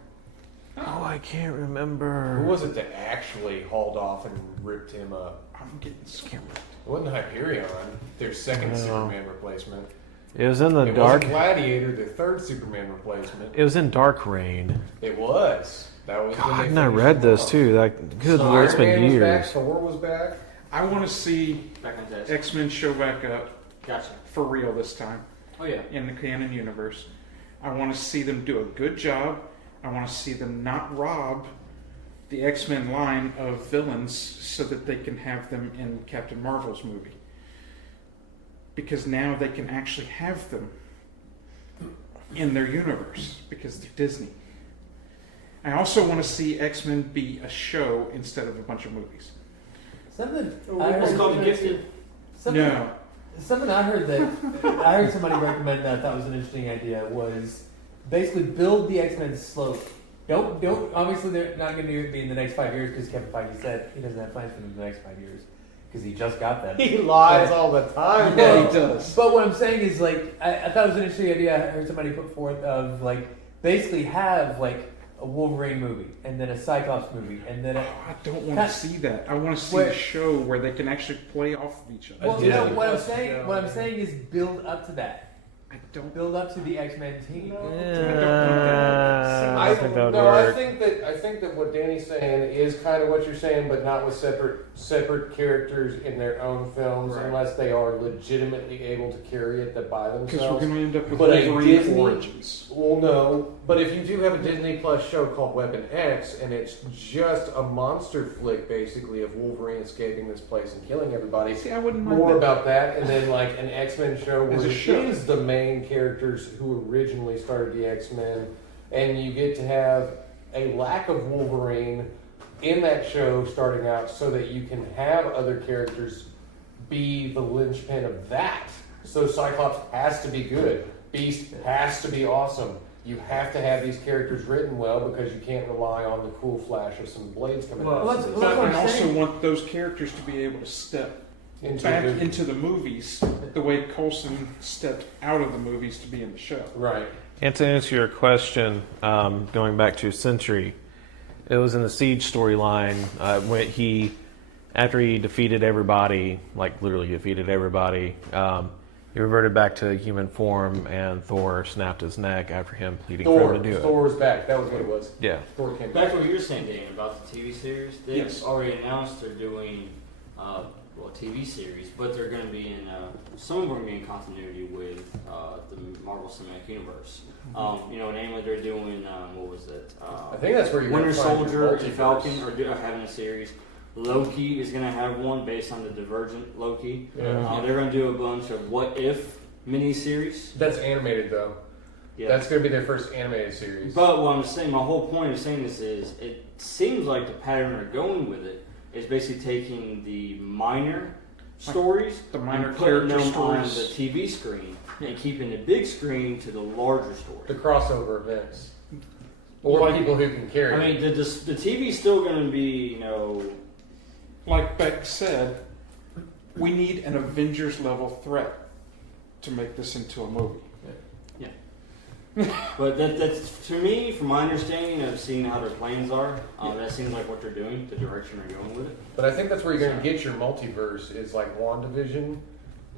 Oh, I can't remember. Who was it that actually hauled off and ripped him up? I'm getting scared. It wasn't Hyperion, their second No. Superman replacement. It was in the It dark. wasn't Gladiator, the third Superman replacement. It was in Dark Reign. It was. That was. God, when and they I finished read it this off. too. Like, good So lord, it's Iron been Man was back. years. Thor was back. I want to see Back on test. X-Men show back up Gotcha. for real this time Oh yeah. in the canon universe. I want to see them do a good job. I want to see them not rob the X-Men line of villains so that they can have them in Captain Marvel's movie. Because now they can actually have them in their universe because they're Disney. I also want to see X-Men be a show instead of a bunch of movies. Something It's called The Gifted. No. Something I heard I heard somebody recommend that I thought was an interesting idea was basically build the X-Men slowly. Don't obviously they're not going to be in the next 5 years because Kevin Feige said he doesn't have plans for them in the next 5 years because he just got them. He lies But- all the time. Yeah, he does. But what I'm saying is like I thought it was an interesting idea. I heard somebody put forth of like basically have like a Wolverine movie and then a Cyclops movie and then Oh, I don't want to see that. I want to see Where- a show where they can actually play off of each other. well, Disney no, Plus show. what I'm saying is build up to that. I don't. Build up to the X-Men team. No. I think that would no, work. I think that what Danny's saying is kind of what you're saying, but not with separate characters in their own films, Right. unless they are legitimately able to carry it by Because themselves. we're going to end up with But a Wolverine Disney- Origins. Well, no, but if you do have a Disney Plus show called Weapon X, and it's just a monster flick, basically, of Wolverine escaping this place and killing everybody, See, I wouldn't mind more that. about that, and then like an X-Men show where As a it show. is the main characters who originally started the X-Men, and you get to have a lack of Wolverine in that show starting out so that you can have other characters be the linchpin of that. So Cyclops has to be good. Beast has to be awesome. You have to have these characters written well because you can't rely on the cool flash of some blades coming Well, out. that's But what I I'm also saying. want those characters to be able to step Into back the- into the movies the way Coulson stepped out of the movies to be in the show. Right. And to answer your question, going back to Sentry, it was in the Siege storyline when after he defeated everybody, like literally defeated everybody, he reverted back to human form, and Thor snapped his neck after him pleading for him to do it. Thor was back. That was what it was. Yeah. Thor came Back back. to what you were saying, Dane, about the TV series. They've Yes. already announced they're doing TV series, but they're going to be in some of them are going to be in continuity with the Marvel Cinematic Universe. Namely they're doing what was it? I think that's where you're Winter gonna find your Soldier and multiverse. Falcon are having a series. Loki is going to have one based on the Divergent Loki. Yeah. They're going to do a bunch of what if miniseries. That's animated though. Yeah. That's going to be their first animated series. But what I'm saying, my whole point of saying this is, it seems like the pattern they're going with it is basically taking the minor stories, The minor and putting character them on the stories. TV screen, and keeping the big screen to the larger The story. crossover events. Or Like- people who can carry I it. mean, the TV's still going to be, Like Beck said, we need an Avengers level threat to make this into a movie. but that's to me, from my understanding of seeing how their plans are, that seems like what they're doing, the direction they're going with it. But I think that's where you're going to get your multiverse is like WandaVision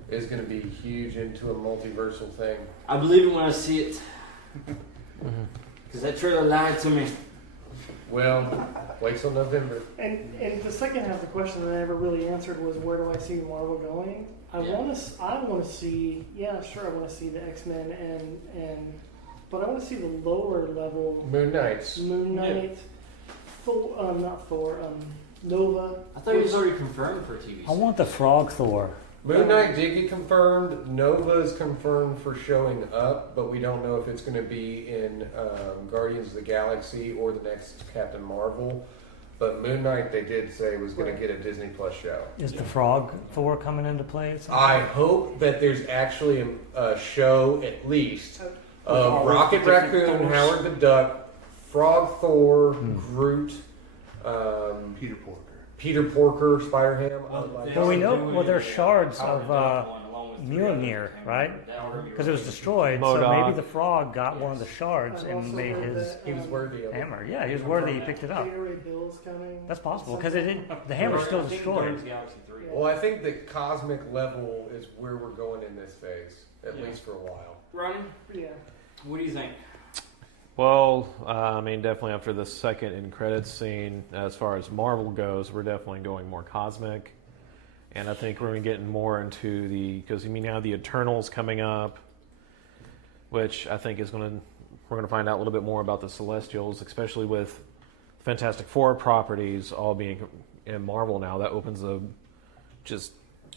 is going to be huge into a multiversal thing. I believe it when I see it, because that trailer lied to me. Well, wait till November. And the second half of the question that I never really answered was where do I see Marvel going? I want to see I want to see the X-Men but I want to see the lower level Moon Knights. Moon Knight, Thor, not Thor, Nova. I thought he was already confirmed for TV. I want the Frog Thor. Moon Knight did get confirmed. Nova's confirmed for showing up, but we don't know if it's going to be in Guardians of the Galaxy or the next Captain Marvel. But Moon Knight, they did say, was going to get a Disney Plus show. Is the Frog Thor coming into play at some I point? hope that there's actually a show, at least, all of of Rocket the different Raccoon, Thors. Howard the Duck, Frog Thor, Groot, Peter Porker. Peter Porker, Spider-Ham. I would like Well, we to know. see. Well, there's shards Howard of. the Duck one, along with Mjolnir, right? Because it was destroyed, so Modok. maybe the frog got one of the shards I've and also made heard his that, He was worthy of it. hammer. Yeah, he was worthy. He picked it up. Beta Ray Bill's coming. That's possible because Something. the hammer's still I think destroyed. Guardians of the Galaxy 3. Well, I think the cosmic level is where we're going in this phase, at Yeah. least for a while. Ronnie, Yeah. what do you think? Well, I mean, definitely after the second end credits scene, as far as Marvel goes, we're definitely going more cosmic. And I think we're going to get more into because I mean, now the Eternals coming up, which I think we're going to find out a little bit more about the Celestials, especially with Fantastic Four properties all being in Marvel now. That opens up just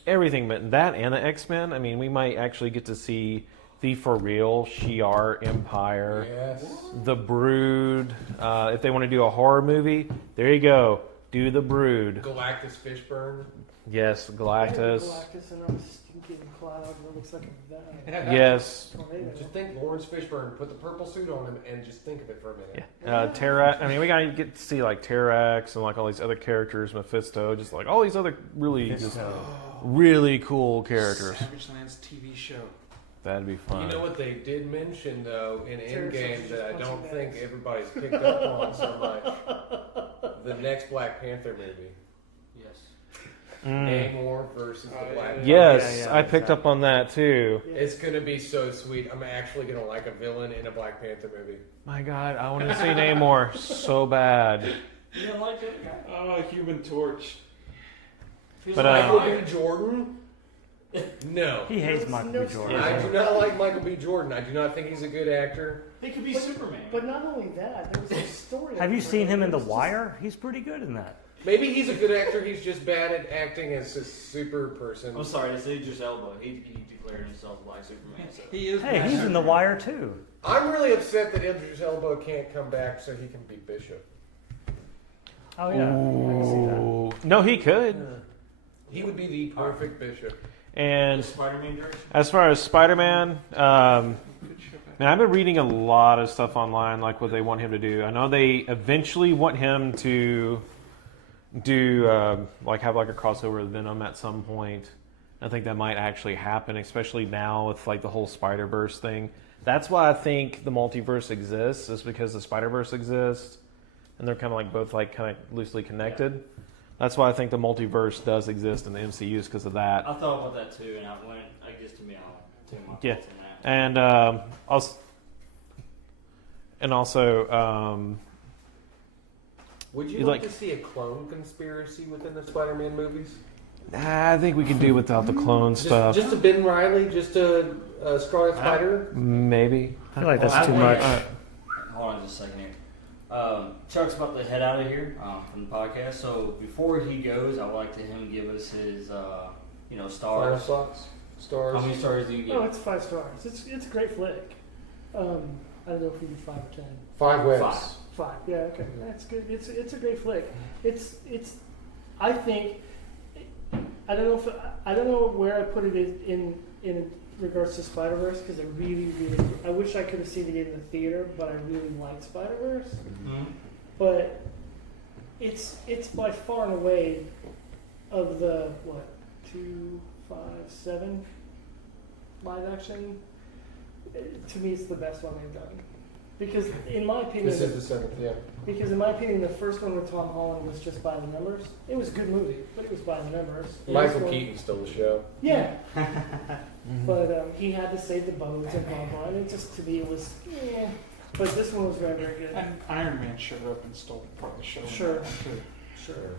everything, but that and the X-Men. I mean, we might actually get to see the For Real, Shi'ar Empire, Yes. the Brood. If they want to do a horror movie, there you go. Do the Brood. Galactus Fishburne. Yes, Galactus. Galactus and a stinking cloud that looks like a Yes. tornado. Just think Lawrence Fishburne, put the purple suit on him, and just think of it for a minute. Yeah. Terra. I mean, we gotta get to see like Terrax and like all these other characters, Mephisto, just like all these other really really cool characters. Savage Lands TV show. That'd be fun. You know what they did mention though in Terror Endgame Soldiers that I punching don't think bags. everybody's picked up on so much? The next Black Panther movie, Yes. Namor versus the Black Panther. Yes, Yeah, I picked up on that too. It's gonna be so sweet. I'm actually gonna like a villain in a Black Panther movie. My God, I want to see Namor so bad. You don't like that guy? Oh, Human Torch. Feels But, like Michael fire. B. Jordan? No. He hates There's Michael no B. Jordan. I do not like Michael B. Jordan. I do not think he's a good actor. He could be Superman. But not only that, there was a story. Have you seen him in The It was just- Wire? He's pretty good in that. Maybe he's a good actor. He's just bad at acting as a super person. I'm sorry, it's Idris Elba. He declared himself Black Superman. So. He is. Hey, he's in The Wire too. I'm really upset that Idris Elba can't come back so he can be Bishop. Oh yeah, I can see that. Ooh. No, he could. He would be the perfect Bishop. And Spider-Man direction? as far as Spider-Man, man, I've been reading a lot of stuff online, like what they want him to do. I know they eventually want him to do like have like a crossover with Venom at some point. I think that might actually happen, especially now with like the whole Spider-Verse thing. That's why I think the multiverse exists, is because the Spider-Verse exists, and they're kind of like both like kind of loosely connected. That's why I think the multiverse does exist in the MCU, is because of that. I thought about that too, and I guess to me, I'll take my Yeah. thoughts on that. And also, Would you You like like- to see a clone conspiracy within the Spider-Man movies? I think we can do without the clone stuff. Just a Ben Riley, just a Scarlet Spider. Maybe. I feel like that's too much. Hold on just a second here. Chuck's about to head out of here from the podcast, so before he goes, I would like to him give us his, Final stars. thoughts. Stars. How many stars do you give? Oh, it's 5 stars. It's a great flick. I don't know if we do 5 or 10. 5 webs. 5. Yeah, okay, that's good. It's a great flick. It's. I think. I don't know where I put it in regards to Spider-Verse, because I wish I could have seen it in the theater, but I really like Spider-Verse. Mhm. But it's by far and away of the 2, 5, 7 live action. To me, it's the best one they've done. Because in my opinion, This is the 7th, yeah. the first one with Tom Holland was just by the numbers. It was a good movie, but it was by the numbers. And this Michael one- Keaton stole the show. Yeah. But he had to save the boats and blah blah. And it just, to me, it was. But this one was very, very good. And Iron Man showed up and stole part of the show. Sure. Too. Sure.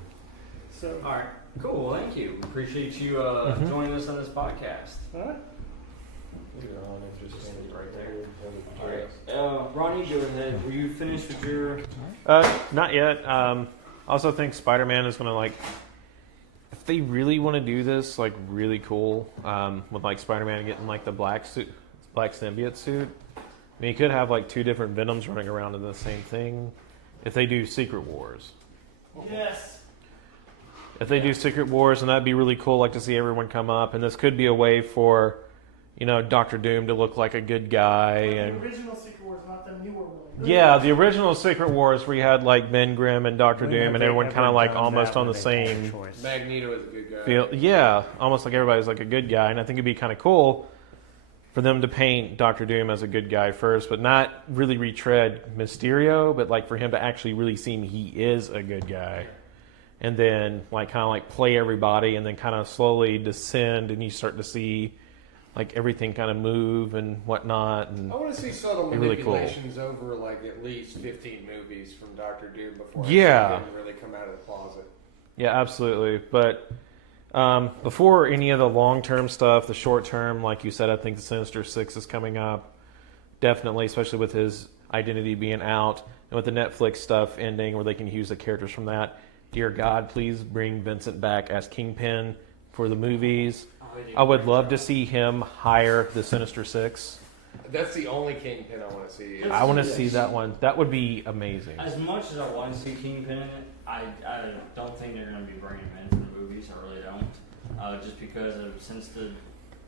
So, All right, cool. Well, thank you. We appreciate you joining us on this podcast. all right. Just right there. All right, Ronnie, go ahead. Were you finished with your? Not yet. Also think Spider-Man is going to like, if they really want to do this, like really cool, with like Spider-Man getting like the black symbiote suit. I mean, you could have like 2 different Venoms running around in the same thing. If they do Secret Wars. Yes. If they do Secret Wars, and that'd be really cool, like to see everyone come up. And this could be a way for Doctor Doom to look like a good guy. And The original Secret Wars, not the newer one. yeah, the original Secret Wars where you had like Ben Grimm and Doctor Doom, and everyone kind of like almost on the same Magneto is a good guy. feel. Yeah, almost like everybody's like a good guy, and I think it'd be kind of cool for them to paint Doctor Doom as a good guy first, but not really retread Mysterio, but like for him to actually really seem he is a good guy, and then like kind of like play everybody, and then kind of slowly descend, and you start to see like everything kind of move and whatnot. And I want to see subtle really cool. manipulations over like at least 15 movies from Doctor Doom before I Yeah. see him really come out of the closet. Yeah, absolutely. But before any of the long-term stuff, the short-term, like you said, I think the Sinister Six is coming up. Definitely, especially with his identity being out and with the Netflix stuff ending where they can use the characters from that. Dear God, please bring Vincent back as Kingpin for the movies. I would love to see him hire the Sinister Six. That's the only Kingpin I want to see. I want to see that one. That would be amazing. As much as I want to see Kingpin in it, I don't think they're going to be bringing him in for the movies. I really don't. Just because since the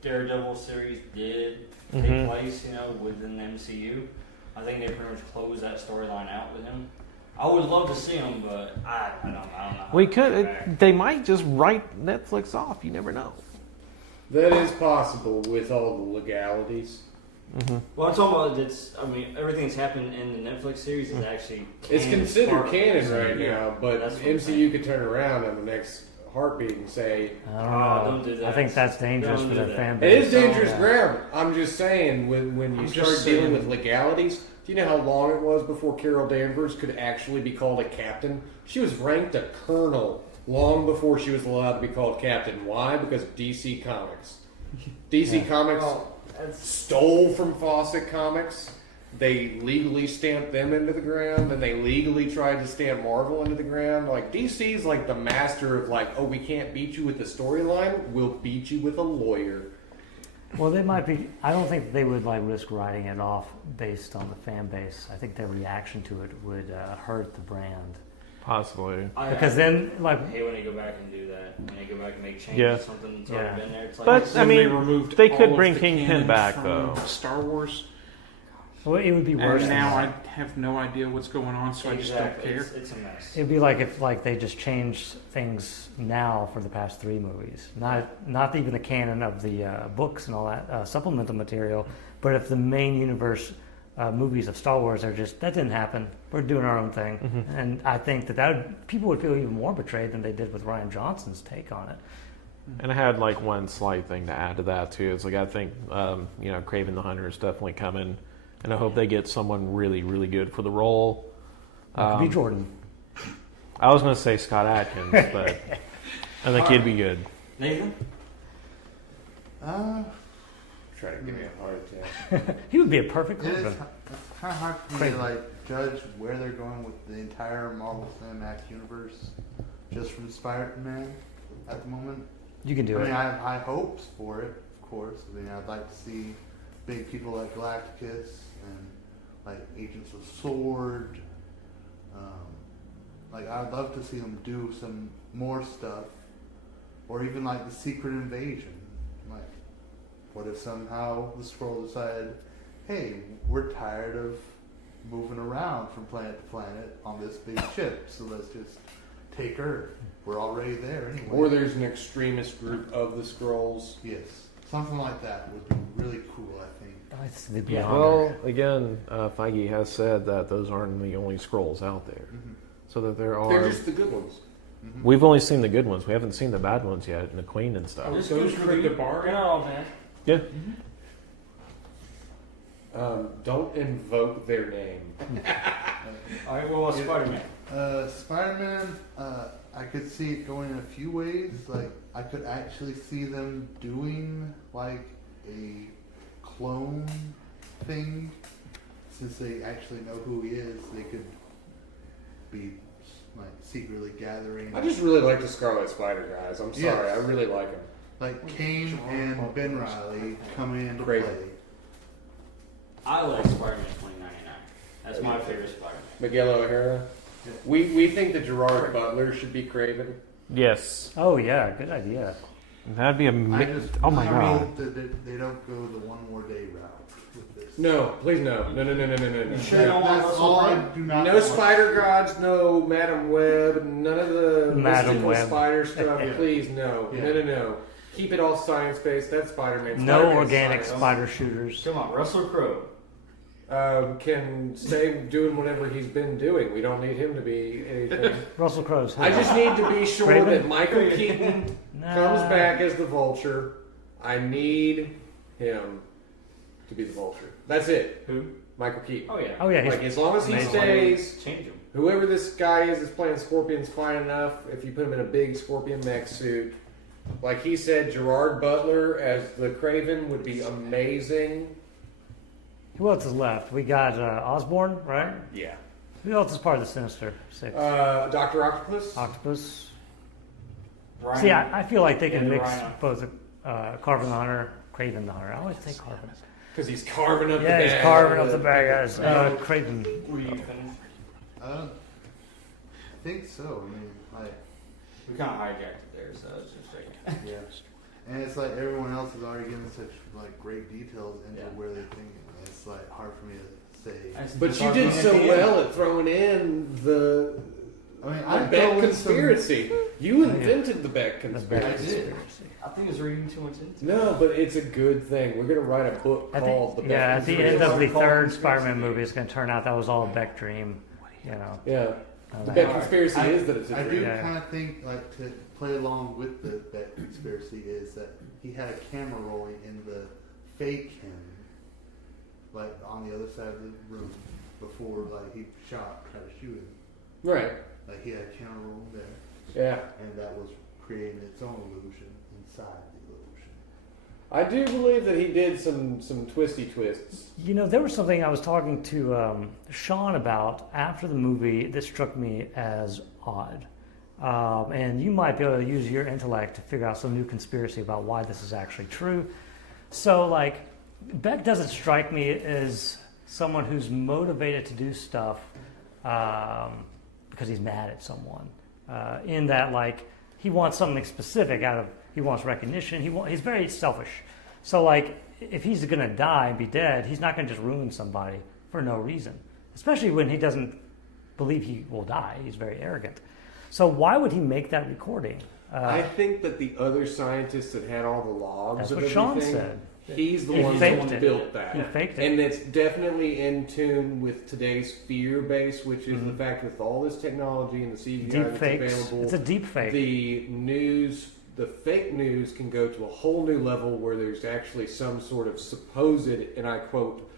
Daredevil series did take place, within the MCU, I think they pretty much closed that storyline out with him. I would love to see him, but I don't know. We could. They might just write Netflix off. You never know. That is possible with all the legalities. Well, I'm talking about everything that's happened in the Netflix series is actually It's considered canon right now, but That's what MCU could turn around on the next heartbeat and say, I don't know. don't do that. I think that's dangerous Don't for do their that. fan it base. is dangerous ground. I'm just saying, when you I'm start just dealing saying. with legalities, do you know how long it was before Carol Danvers could actually be called a captain? She was ranked a colonel long before she was allowed to be called captain. Why? Because DC Comics. DC Comics stole from Fawcett Comics. They legally stamped them into the ground, and they legally tried to stamp Marvel into the ground. Like, DC's like the master of like, oh, we can't beat you with the storyline, we'll beat you with a lawyer. Well, they might be. I don't think they would risk writing it off based on the fan base. I think their reaction to it would hurt the brand. Possibly. Because then, I hate when they go back and do that. When they go back and make changes Yeah. to something that's already been there. It's like, But I When they mean, removed they all could of bring the Kingpin canon back from though. Star Wars, Well, it would be worse. and than now that. I have no idea what's going on, so I just don't exactly. care. It's a mess. It'd be like if they just changed things now for the past 3 movies, not even the canon of the books and all that supplemental material, but if the main universe movies of Star Wars are just that didn't happen. We're doing our own thing, and I think that people would feel even more betrayed than they did with Rian Johnson's take on it. And I had one slight thing to add to that too. It's I think Kraven the Hunter is definitely coming, and I hope they get someone really, really good for the role. It could be Jordan. I was going to say Scott Adkins, but I think he'd be good. Nathan? Try to give me a heart attack. He would be a perfect It is Kraven. kind of hard for me to judge where they're going with the entire Marvel Cinematic Universe just from Spider-Man at the moment. You can do I it. mean, I have high hopes for it, of course. I mean, I'd like to see big people like Galactus and Agents of S.W.O.R.D. I'd love to see them do some more stuff, or even the Secret Invasion. What if somehow the Skrull decided, hey, we're tired of moving around from planet to planet on this big ship, so let's just take Earth. We're already there anyway. Or there's an extremist group of the Skrulls. Yes, something like that would be really cool, I think. They'd be honored. Well, again, Feige has said that those aren't the only scrolls out there, so that there are. They're just the good ones. We've only seen the good ones. We haven't seen the bad ones yet, and the Queen and stuff. Those were the Debar. They're not all bad. Yeah. Don't invoke their name. Alright, well, what's Spider-Man? Spider-Man, I could see it going in a few ways. I could actually see them doing a clone thing. Since they actually know who he is, they could be secretly gathering. I just really like the Scarlet Spider guys. I'm sorry, Yes. I really like them. Kane and Ben Reilly coming into Great. play. I like Spider-Man 2099. That's my favorite Spider-Man. Miguel O'Hara. We think that Gerard Butler should be Kraven. Yes. Oh yeah, good idea. That'd be I amazing. just, Oh my I god. mean, they don't go the one more day route with this. No, please no. No. You sure you don't want That's Russell all I Crowe? do not No want. spider gods, no Madam Web, none of the Madam mystical Web. spider stuff. Yeah. Please, no. Yeah. No. Keep it all science-based. That's Spider-Man. No Spider-Man's organic science. spider shooters. Come on, Russell Crowe. Can stay doing whatever he's been doing. We don't need him to be anything. Russell Crowe's. I just need to be sure Craven? that Michael Keaton Nah. comes back as the Vulture. I need him to be the Vulture. That's it. Who? Michael Keaton. Oh yeah. Oh yeah, he's Like, as long as he amazing. stays, Change him. whoever this guy is that's playing Scorpion's fine enough. If you put him in a big Scorpion mech suit, like he said, Gerard Butler as the Craven would be amazing. Who else is left? We got Osborn, right? Yeah. Who else is part of the Sinister Six? Dr. Octopus. Octopus. Ryan. See, I feel like they can Yeah, mix Rhino. both Carvin the Hunter, Craven the Hunter. I always say Carvin. Because he's carving up the Yeah, bad he's carving up the bad guys. Craven. Were you finished? I think so. I mean, like, We kind of hijacked it there, so it's just like. yeah. And it's like everyone else is already giving such like great details into Yeah. where they're thinking. It's like hard for me to say. But you did so well at throwing in the I mean, the I Beck conspiracy. You invented the Beck The conspiracy. Beck I did. conspiracy. I think it's reading too much into it. No, but it's a good thing. We're gonna write a book At called the, The yeah, Beck at the Conspiracy. end of the Called third Conspiracy Spider-Man Theory. movie, it's going to turn out that was all a Beck dream. You know. Yeah, the that- Beck conspiracy I- is that it's a I dream. do Yeah. kind of think like to play along with the Beck conspiracy is that he had a camera rolling in the fake him, like on the other side of the room before like he tried to shoot him. Right. Like he had a camera rolling there, Yeah. and that was creating its own illusion inside the illusion. I do believe that he did some twisty twists. You know, there was something I was talking to Sean about after the movie that struck me as odd. And you might be able to use your intellect to figure out some new conspiracy about why this is actually true. So, like, Beck doesn't strike me as someone who's motivated to do stuff because he's mad at someone. In that, like, he wants something specific out of, he wants recognition. He's very selfish. So, like, if he's going to die and be dead, he's not going to just ruin somebody for no reason. Especially when he doesn't believe he will die. He's very arrogant. So why would he make that recording? I think that the other scientists that had all the logs That's of what Sean everything, said. he's the He one faked that it. built that. He faked it. And it's definitely in tune with today's fear base, which is Mm-hmm. the fact with all this technology and the CGI Deep that's fakes. available. It's a deep fake. The news, the fake news can go to a whole new level where there's actually some sort of supposed, and I quote,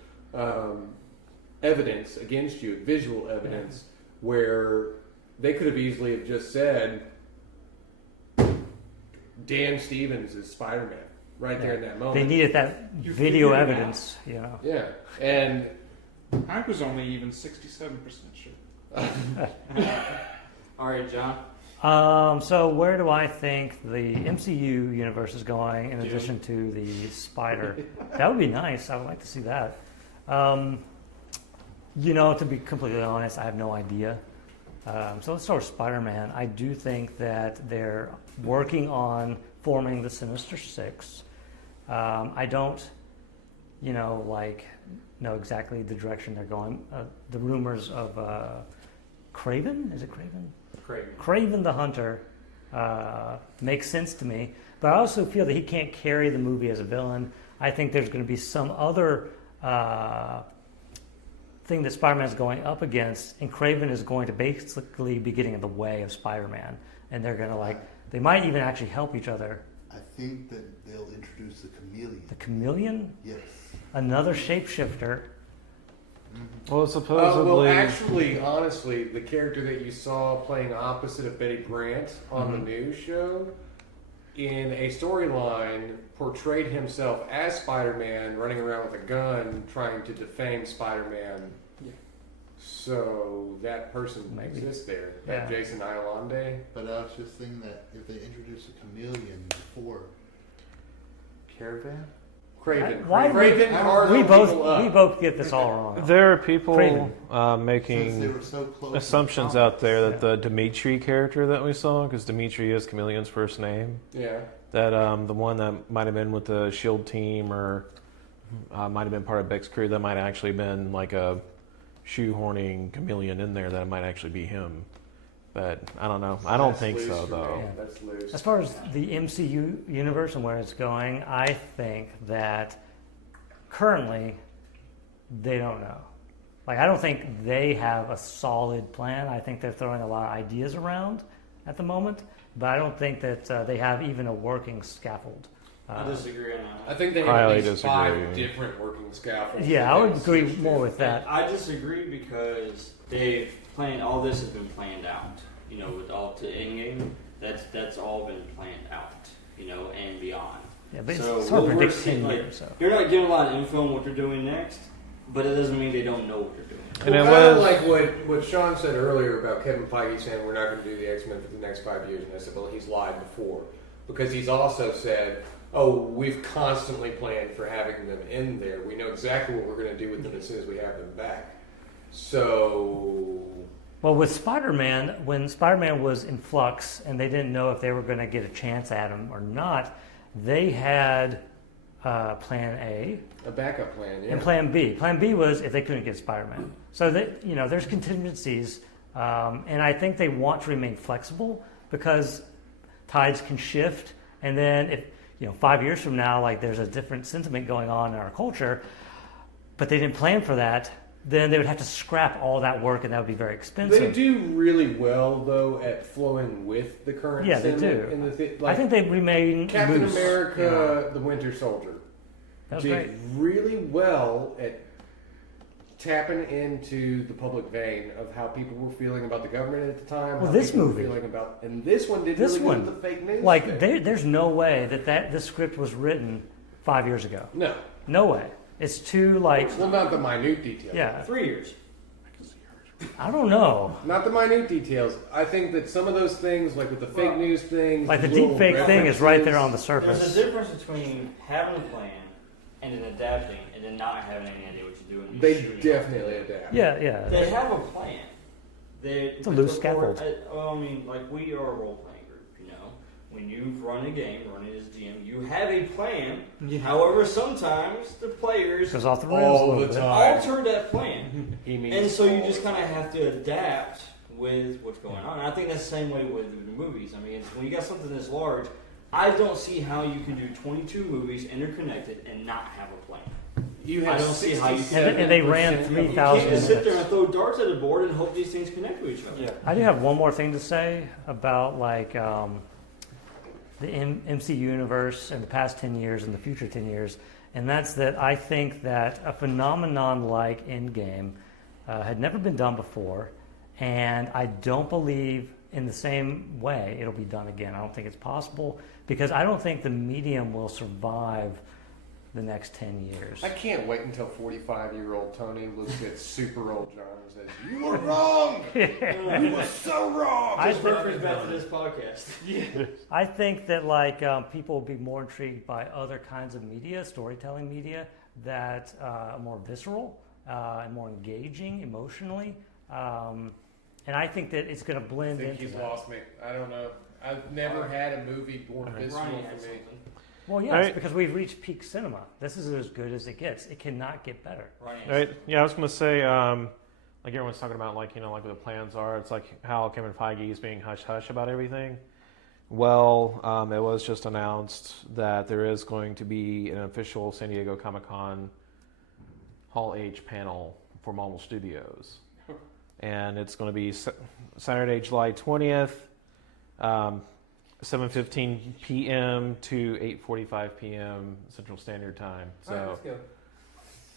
evidence against you, visual evidence, where they could have easily have just said, Dan Stevens is Spider-Man, right there in that moment. They needed that You video figured it evidence, you know. Yeah, and I was only even 67% sure. All right, John. So where do I think the MCU universe is going in addition to the Spider? That would be nice. I would like to see that. You know, to be completely honest, I have no idea. So let's start with Spider-Man. I do think that they're working on forming the Sinister Six. I don't, know exactly the direction they're going. The rumors of Craven, is it Craven? Craven the Hunter makes sense to me, but I also feel that he can't carry the movie as a villain. I think there's going to be some other thing that Spider-Man is going up against, and Craven is going to basically be getting in the way of Spider-Man, and they're going to they might even actually help each other. I think that they'll introduce the chameleon. The Chameleon, Yes. another shapeshifter. Well, supposedly. actually, honestly, the character that you saw playing opposite of Betty Brant on the news show, in a storyline, portrayed himself as Spider-Man, running around with a gun, trying to defame Spider-Man. Yeah. So that person Maybe. exists there. Yeah. That Jason Iolande. But I was just thinking that if they introduce a chameleon before Caravan, Craven. Why would- Craven carved we people up. both get this all wrong. There are people Craven. Since they making were so close. assumptions out there that the Dimitri character that we saw, because Dimitri is Chameleon's first name, Yeah. that the one that might have been with the SHIELD team or might have been part of Beck's crew, that might have actually been like a shoehorning Chameleon in there, that might actually be him. But I don't know. I don't That's think loose so, for me. though. That's loose. As far as the MCU universe and where it's going, I think that currently they don't know. Like, I don't think they have a solid plan. I think they're throwing a lot of ideas around at the moment, but I don't think that they have even a working scaffold. I disagree on that. I think they have Highly at least disagree. 5 different working scaffolds. Yeah, I would that agree switch more to. with that. I disagree because they've planned, all this has been planned out. You know, with all to Endgame, that's all been planned out. You know, and beyond. Yeah, but So it's hard to what we're predict seeing, 10 like, years. So. You're not getting a lot of info on what they're doing next, but it doesn't mean they don't know what they're doing. And it Well, was kind of like what Sean said earlier about Kevin Feige saying we're not going to do the X-Men for the next 5 years, and I said, well, he's lied before, because he's also said, oh, we've constantly planned for having them in there. We know exactly what we're going to do with them as soon as we have them back. So, Well, with Spider-Man, when Spider-Man was in flux and they didn't know if they were going to get a chance at him or not, they had Plan A a backup plan, yeah. and Plan B. Plan B was if they couldn't get Spider-Man. So that, you know, there's contingencies, and I think they want to remain flexible because tides can shift, and then if 5 years from now, like there's a different sentiment going on in our culture, but they didn't plan for that, then they would have to scrap all that work, and that would be very expensive. They do really well, though, at flowing with the current Yeah, they sentiment. do. In the I think they remain Captain loose. America, the Winter Soldier, That was did great. really well at tapping into the public vein of how people were feeling about the government at the time. Well, how this people movie- were feeling about, and this one did This really one, good with the fake news. Like thing. there's no way that this script was written 5 years ago. No, No way. It's too like well, not the minute details. yeah. 3 years. I don't know. Not the minute details. I think that some of those things, like with the fake news thing, Like the little deep fake thing is right there on the There's surface. a difference between having a plan and then adapting and then not having any idea what you're doing. They definitely adapt. Yeah, yeah. They have a plan. It's a loose scaffold. Well, I mean, like we are a role-playing group, you know. When you've run a game, run it as GM, you have a plan. However, sometimes the players Goes off the rails a All little the bit. time. alter that plan. He means And so you all just the kind of time. have to adapt with what's going on. And I think that's the same way with the movies. I mean, it's, when you got something this large, I don't see how you can do 22 movies interconnected and not have a plan. You I have don't see how you can. And they ran 67% 3,000 You can't just sit there and minutes. throw darts at a board and hope these things connect to each other. I do have one more thing to say about like the MCU universe in the past 10 years and the future 10 years, and that's that I think that a phenomenon like Endgame had never been done before, and I don't believe in the same way it'll be done again. I don't think it's possible because I don't think the medium will survive the next 10 years. I can't wait until 45-year-old Tony looks at super old John and says, "You were wrong. You were so wrong." I Just reference back to this podcast. I think that like people will be more intrigued by other kinds of media, storytelling media that are more visceral and more engaging emotionally, and I think that it's going to I blend think into you've that. lost me. I don't know. I've never had a movie more visceral Ronnie had for me. something. Well, yes, Right. because we've reached peak cinema. This is as good as it gets. It cannot get better. Ronnie had right. Yeah, I was going to say, like everyone's talking about, like like what the plans are. It's like how Kevin Feige is being hush hush about everything. Well, it was just announced that there is going to be an official San Diego Comic-Con Hall H panel for Marvel Studios. And it's going to be Saturday, July 20th, 7:15 p.m. to 8:45 p.m. Central Standard Time. All right, So, let's go.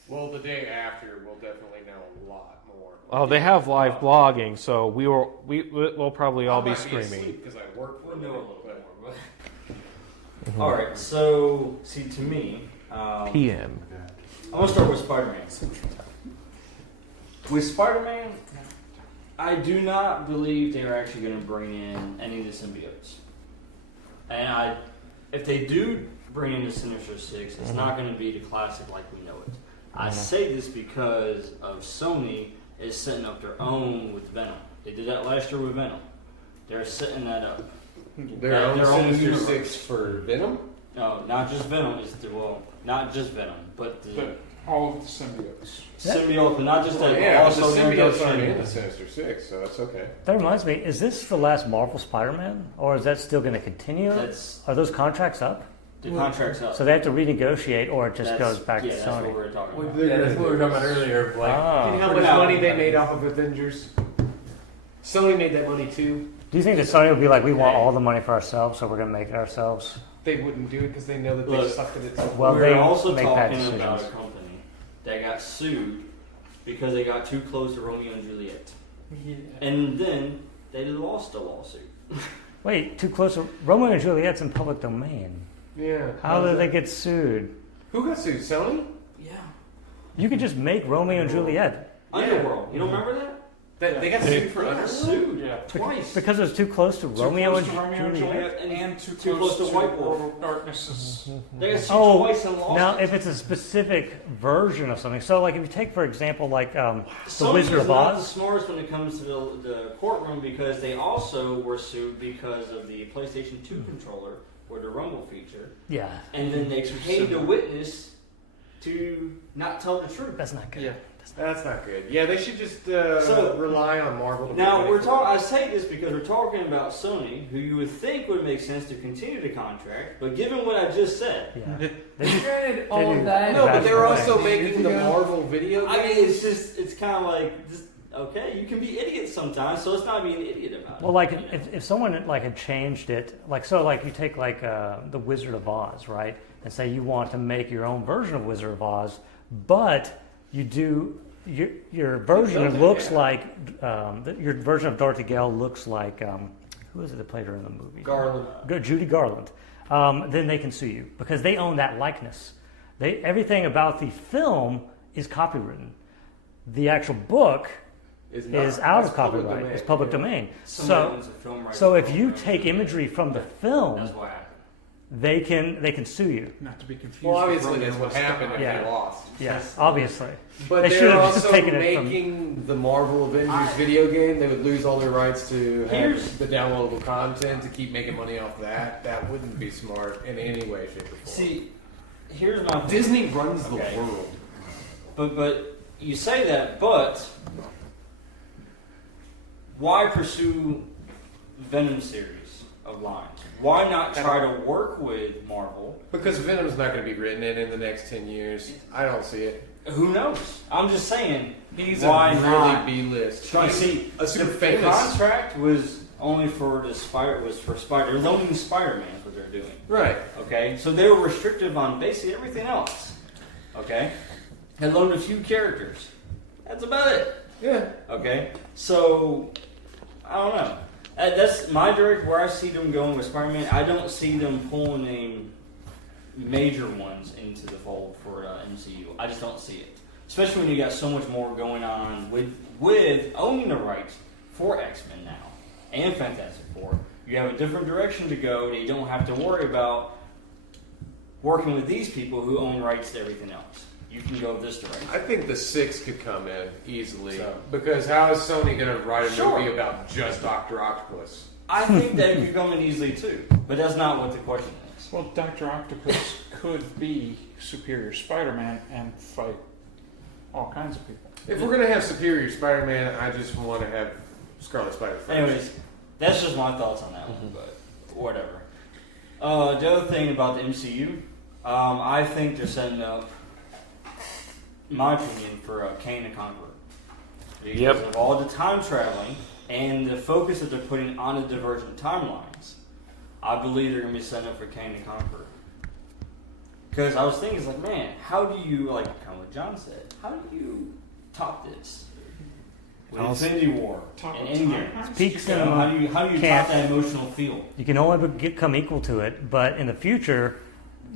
Well, the day after, we'll definitely know a lot more. oh, they have live blogging, so we'll probably all be screaming. Because I work for We'll know a them, little but more. But... All right, so see, to me, PM. I'm gonna start with Spider-Man. With Spider-Man, I do not believe they're actually going to bring in any of the symbiotes. And if they do bring in the Sinister Six, it's not going to be the classic like we know it. I say this because of Sony is setting up their own with Venom. They did that last year with Venom. They're setting that up. Their own Their own Sinister universe. Six for Venom? No, not just Venom. Not just Venom, but the All of the symbiotes. symbiote, but not just that. Yeah, but also the symbiotes aren't in the introduction. Sinister Six, so that's okay. That reminds me, is this the last Marvel Spider-Man, or is that still going to continue? That's Are those contracts up? the contract's up. So they have to renegotiate, or it just That's- goes back to That's what Sony? we're talking about. Yeah, that's what we were talking about earlier. Like, Ah. you know how much Now- money they made off of Avengers? Sony made that money too. Do you think that Sony would be like, we want all the money for ourselves, so we're going to make it ourselves? They wouldn't do it because they know that they Look, sucked at it. So Well, we're they also make bad talking about decisions. a company that got sued because they got too close to Romeo and Juliet, and then they lost the lawsuit. Wait, too close to Romeo and Juliet's in public domain. yeah. How did they get sued? Who got sued? Sony? Yeah. You could just make Romeo and Juliet Underworld. You don't remember that? They got sued for They got Underworld? sued Yeah. twice. because it was too close to Too Romeo close and to Romeo and Juliet. and too, Too close to White Wolf. World of Darkness. They got sued Oh, twice and lost. now it. if it's a specific version of something, so like if you take for example like the Sony Wizard is of not the Oz. smartest when it comes to the courtroom because they also were sued because of the PlayStation 2 controller or the Rumble feature, Yeah, and then they paid the witness to not tell the truth. that's not good. Yeah. That's not good. Yeah, they should just So- rely on Marvel. To make Now money we're for talking. them. I say this because we're talking about Sony, who you would think would make sense to continue the contract, but given what I just said, Yeah. They just- Granted, all do. of that. No, but they're That's also right. making the Marvel video I mean, games. it's kind of like, just, okay, you can be idiots sometimes, so let's not be an idiot about it. Well, like if someone like had changed it, like so, like you take like the Wizard of Oz, right, and say you want to make your own version of Wizard of Oz, but you do your version looks like your version of Dorothy Gale looks like who is it that played her in the movie? Garland. Judy Garland. Then they can sue you because they own that likeness. Everything about the film is copywritten. The actual book is out of copyright. It's public domain. Somebody So, owns the film rights so to if the you film. take imagery from the film, That's what happened. they can sue you. Not to be confused. Well, with obviously Romeo that's what and happened if Yeah. they lost. Yes, obviously. But They they're should've just also taken it from- making the Marvel Avengers video game. They would lose all their rights to Here's- have the downloadable content to keep making money off that. That wouldn't be smart in any way, shape, or form. See, here's my Disney runs the Okay. world. But you say that, but why pursue Venom series of lines? Why not try to work with Marvel? Because Venom's not going to be written in the next 10 years. I don't see it. Who knows? I'm just saying. He's Why a not? really B-list. Try to He's see a super the famous. contract was only for the Spider. Was for Spider. They're loaning Spider-Man is what they're doing. Right. Okay, so they were restrictive on basically everything else. Okay, had loaned a few characters. That's about it. Yeah. Okay, so I don't know. That's my direct where I see them going with Spider-Man. I don't see them pulling any major ones into the fold for MCU. I just don't see it, especially when you got so much more going on with owning the rights for X-Men now and Fantastic Four. You have a different direction to go. And you don't have to worry about working with these people who own rights to everything else. You can go this direction. I think the 6 could come in easily. So- Because how is Sony going to write a Sure. movie about just Dr. Octopus? I think that it could come in easily too, but that's not what the question is. Well, Dr. Octopus could be Superior Spider-Man and fight all kinds of people. If we're going to have Superior Spider-Man, I just want to have Scarlet Spider first. Anyways, that's just my thoughts on that one, but whatever. The other thing about the MCU, I think they're setting up, in my opinion, for Kane the Conqueror. Because of all the time traveling and the focus that they're putting on the divergent timelines, I believe they're going to be setting up for Kane the Conqueror. Because I was thinking, it's like, man, how do you, like kind of what John said, how do you top this? With Infinity War Top and of Endgame. timelines? Peak You know, cinema. how do you Can't. top that emotional feel? You can only come equal to it, but in the future,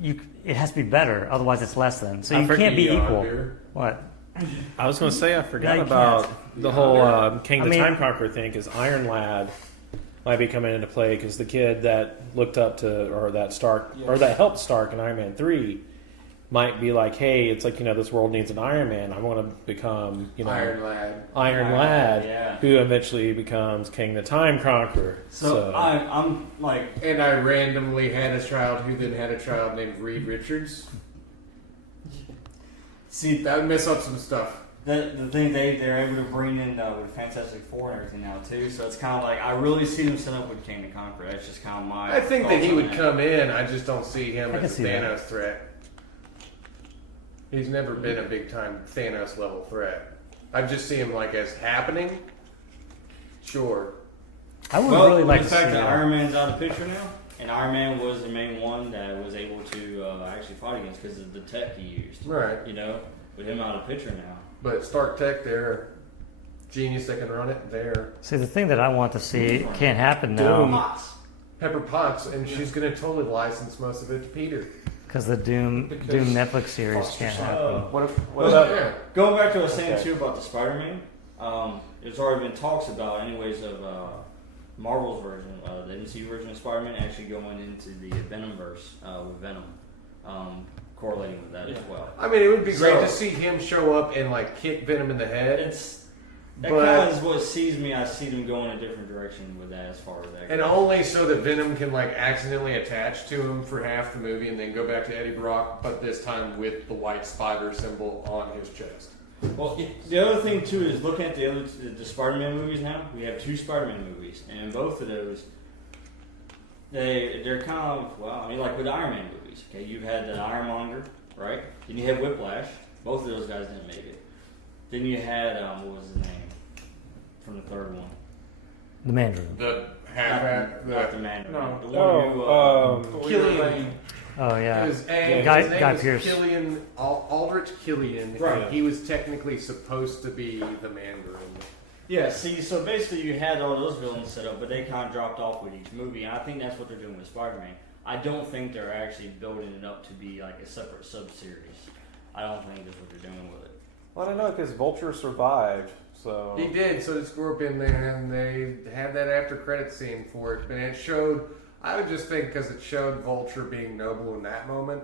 it has to be better. Otherwise, it's less than. So you can't be equal. What? I was going to say I forgot No, you about can't. the whole King I the mean- Time Conqueror thing. Because Iron Lad, might be coming into play because the kid that looked up to, or that Stark, or that helped Stark in Iron Man 3 might be like, hey, it's like, this world needs an Iron Man. I want to become, Iron Lad. Iron Lad, yeah. who eventually becomes King the Time Conqueror. So I'm like, And I randomly had a child who then had a child named Reed Richards. See, that would mess up some stuff. the thing they're able to bring in with Fantastic Four and everything now too. So it's kind of like I really see them set up with King the Conqueror. That's just kind of my. I think that thoughts he on would that. come in. I just don't see him I can as a see that. Thanos threat. He's never been a big time Thanos level threat. I just see him like as happening. Sure. I would Well, really like the to fact see that that. Iron Man's out of the picture now, and Iron Man was the main one that was able to actually fight against because of the tech he used. Right. With him out of the picture now. But Stark Tech, they're genius that can run it. They're See, the thing that I want to see can't happen now Pepper Potts, and she's going to totally license most of it to Peter. because the Doom Netflix series can't happen. What Yeah. Going back to what I was saying Okay. too about the Spider-Man, there's already been talks about, anyways, of Marvel's version, the MCU version of Spider-Man actually going into the Venomverse with Venom, correlating with that as well. I mean, it would be great So- to see him show up and like kick Venom in the head. That But- kind of is what sees me. I see them going a different direction with that as far as that And goes. only so that Venom can like accidentally attach to him for half the movie and then go back to Eddie Brock, but this time with the white spider symbol on his chest. Well, the other thing too is looking at the Spider-Man movies now. We have 2 Spider-Man movies, and both of those, they're kind of like with the Iron Man movies. Okay, you've had the Ironmonger, right? Then you had Whiplash. Both of those guys didn't make it. Then you had what was his name from the third one? The Mandarin. The Not the Mandarin. No. The one who. Killian. Oh yeah. His Guy name was Pearce. Killian, Aldrich Killian. Right. And he was technically supposed to be the Mandarin. Yeah, see, so basically you had all those villains set up, but they kind of dropped off with each movie, and I think that's what they're doing with Spider-Man. I don't think they're actually building it up to be like a separate sub-series. I don't think that's what they're doing with it. Well, I don't know because Vulture survived, so He did, so did Scorpion there, and they had that after credit scene for it. But it showed, I would just think because it showed Vulture being noble in that moment,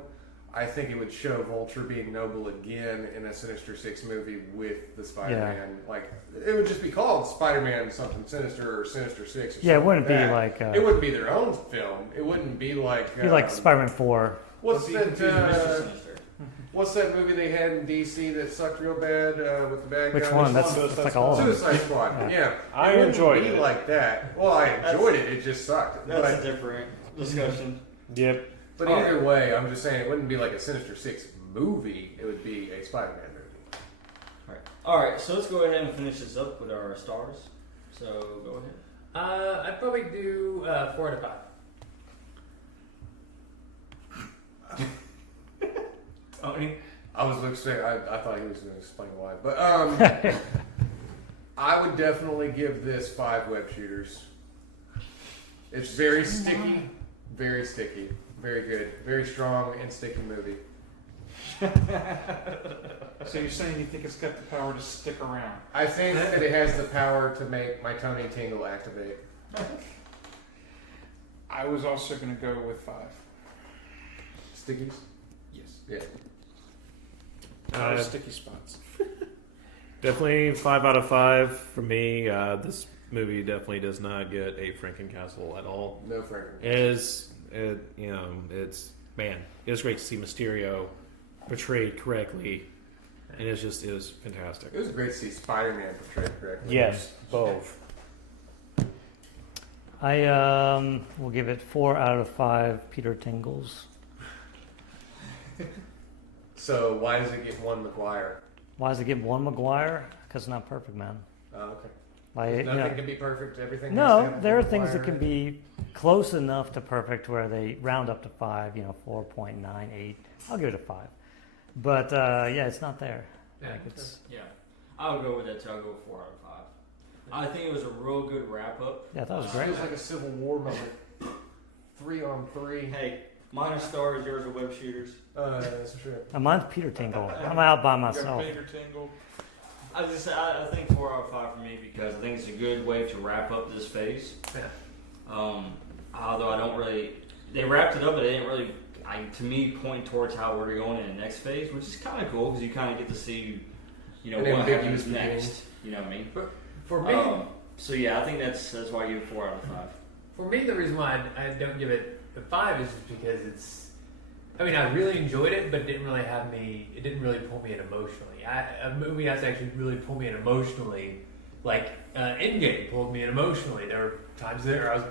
I think it would show Vulture being noble again in a Sinister Six movie with the Spider-Man. Like, it would just be called Spider-Man something Sinister or Sinister Six. Or Yeah, it something wouldn't be that. like It wouldn't be their own film. It wouldn't be like. it'd be like Spider-Man 4. What's Be that? confused with Mr. Sinister. What's that movie they had in DC that sucked real bad with the bad Which guys? one? That's like all of them. Suicide Squad. Yeah, I It wouldn't enjoyed be it. like that. Well, I enjoyed it. It just sucked. That's But, a different discussion. Yep. but either way, I'm just saying it wouldn't be like a Sinister Six movie. It would be a Spider-Man movie. Alright, so let's go ahead and finish this up with our stars. So, go ahead. I'd probably do 4 out of 5. Tony? I was going to say I thought he was going to explain why, but I would definitely give this 5 web shooters. It's very sticky, very good, very strong and sticky movie. So you're saying you think it's got the power to stick around? I think that it has the power to make my Tony tingle activate. I was also going to go with 5. Stickies? Yes. Yeah. Sticky spots. Definitely 5 out of 5 for me. This movie definitely does not get a Frankencastle at all. No Frank. It's great to see Mysterio portrayed correctly, and it was fantastic. It was great to see Spider-Man portrayed correctly. Yes, both. I will give it 4 out of 5 Peter Tingles. So why does it get 1 McGuire? Why does it get 1 McGuire? Because it's not perfect, man. Oh, okay. Like, Nothing can be perfect. Everything. has to no, have there are one things that McGuire can in it. be close enough to perfect where they round up to 5, 4.98. I'll give it a 5. But yeah, it's not there. Like it's, Yeah. I'll go with that too. I'll go with 4 out of 5. I think it was a real good wrap up. yeah, that was It great. feels like a Civil War moment. 3-on-3. Hey, mine are stars, yours are web shooters. That's true. Mine's Peter Tingle. I'm out by You got myself. Peter Tingle. I think 4 out of 5 for me because I think it's a good way to wrap up this phase. Yeah. Although I don't really, they wrapped it up, but they didn't really, to me, point towards how we're going in the next phase, which is kind of cool because you kind of get to see, what happens next. You know what I mean? But for me, so yeah, I think that's why I give it 4 out of 5. for me, the reason why I don't give it a 5 is just because it's. I mean, I really enjoyed it, but it didn't really have me. It didn't really pull me in emotionally. A movie has to actually really pull me in emotionally. Like Endgame pulled me in emotionally. There were times there I was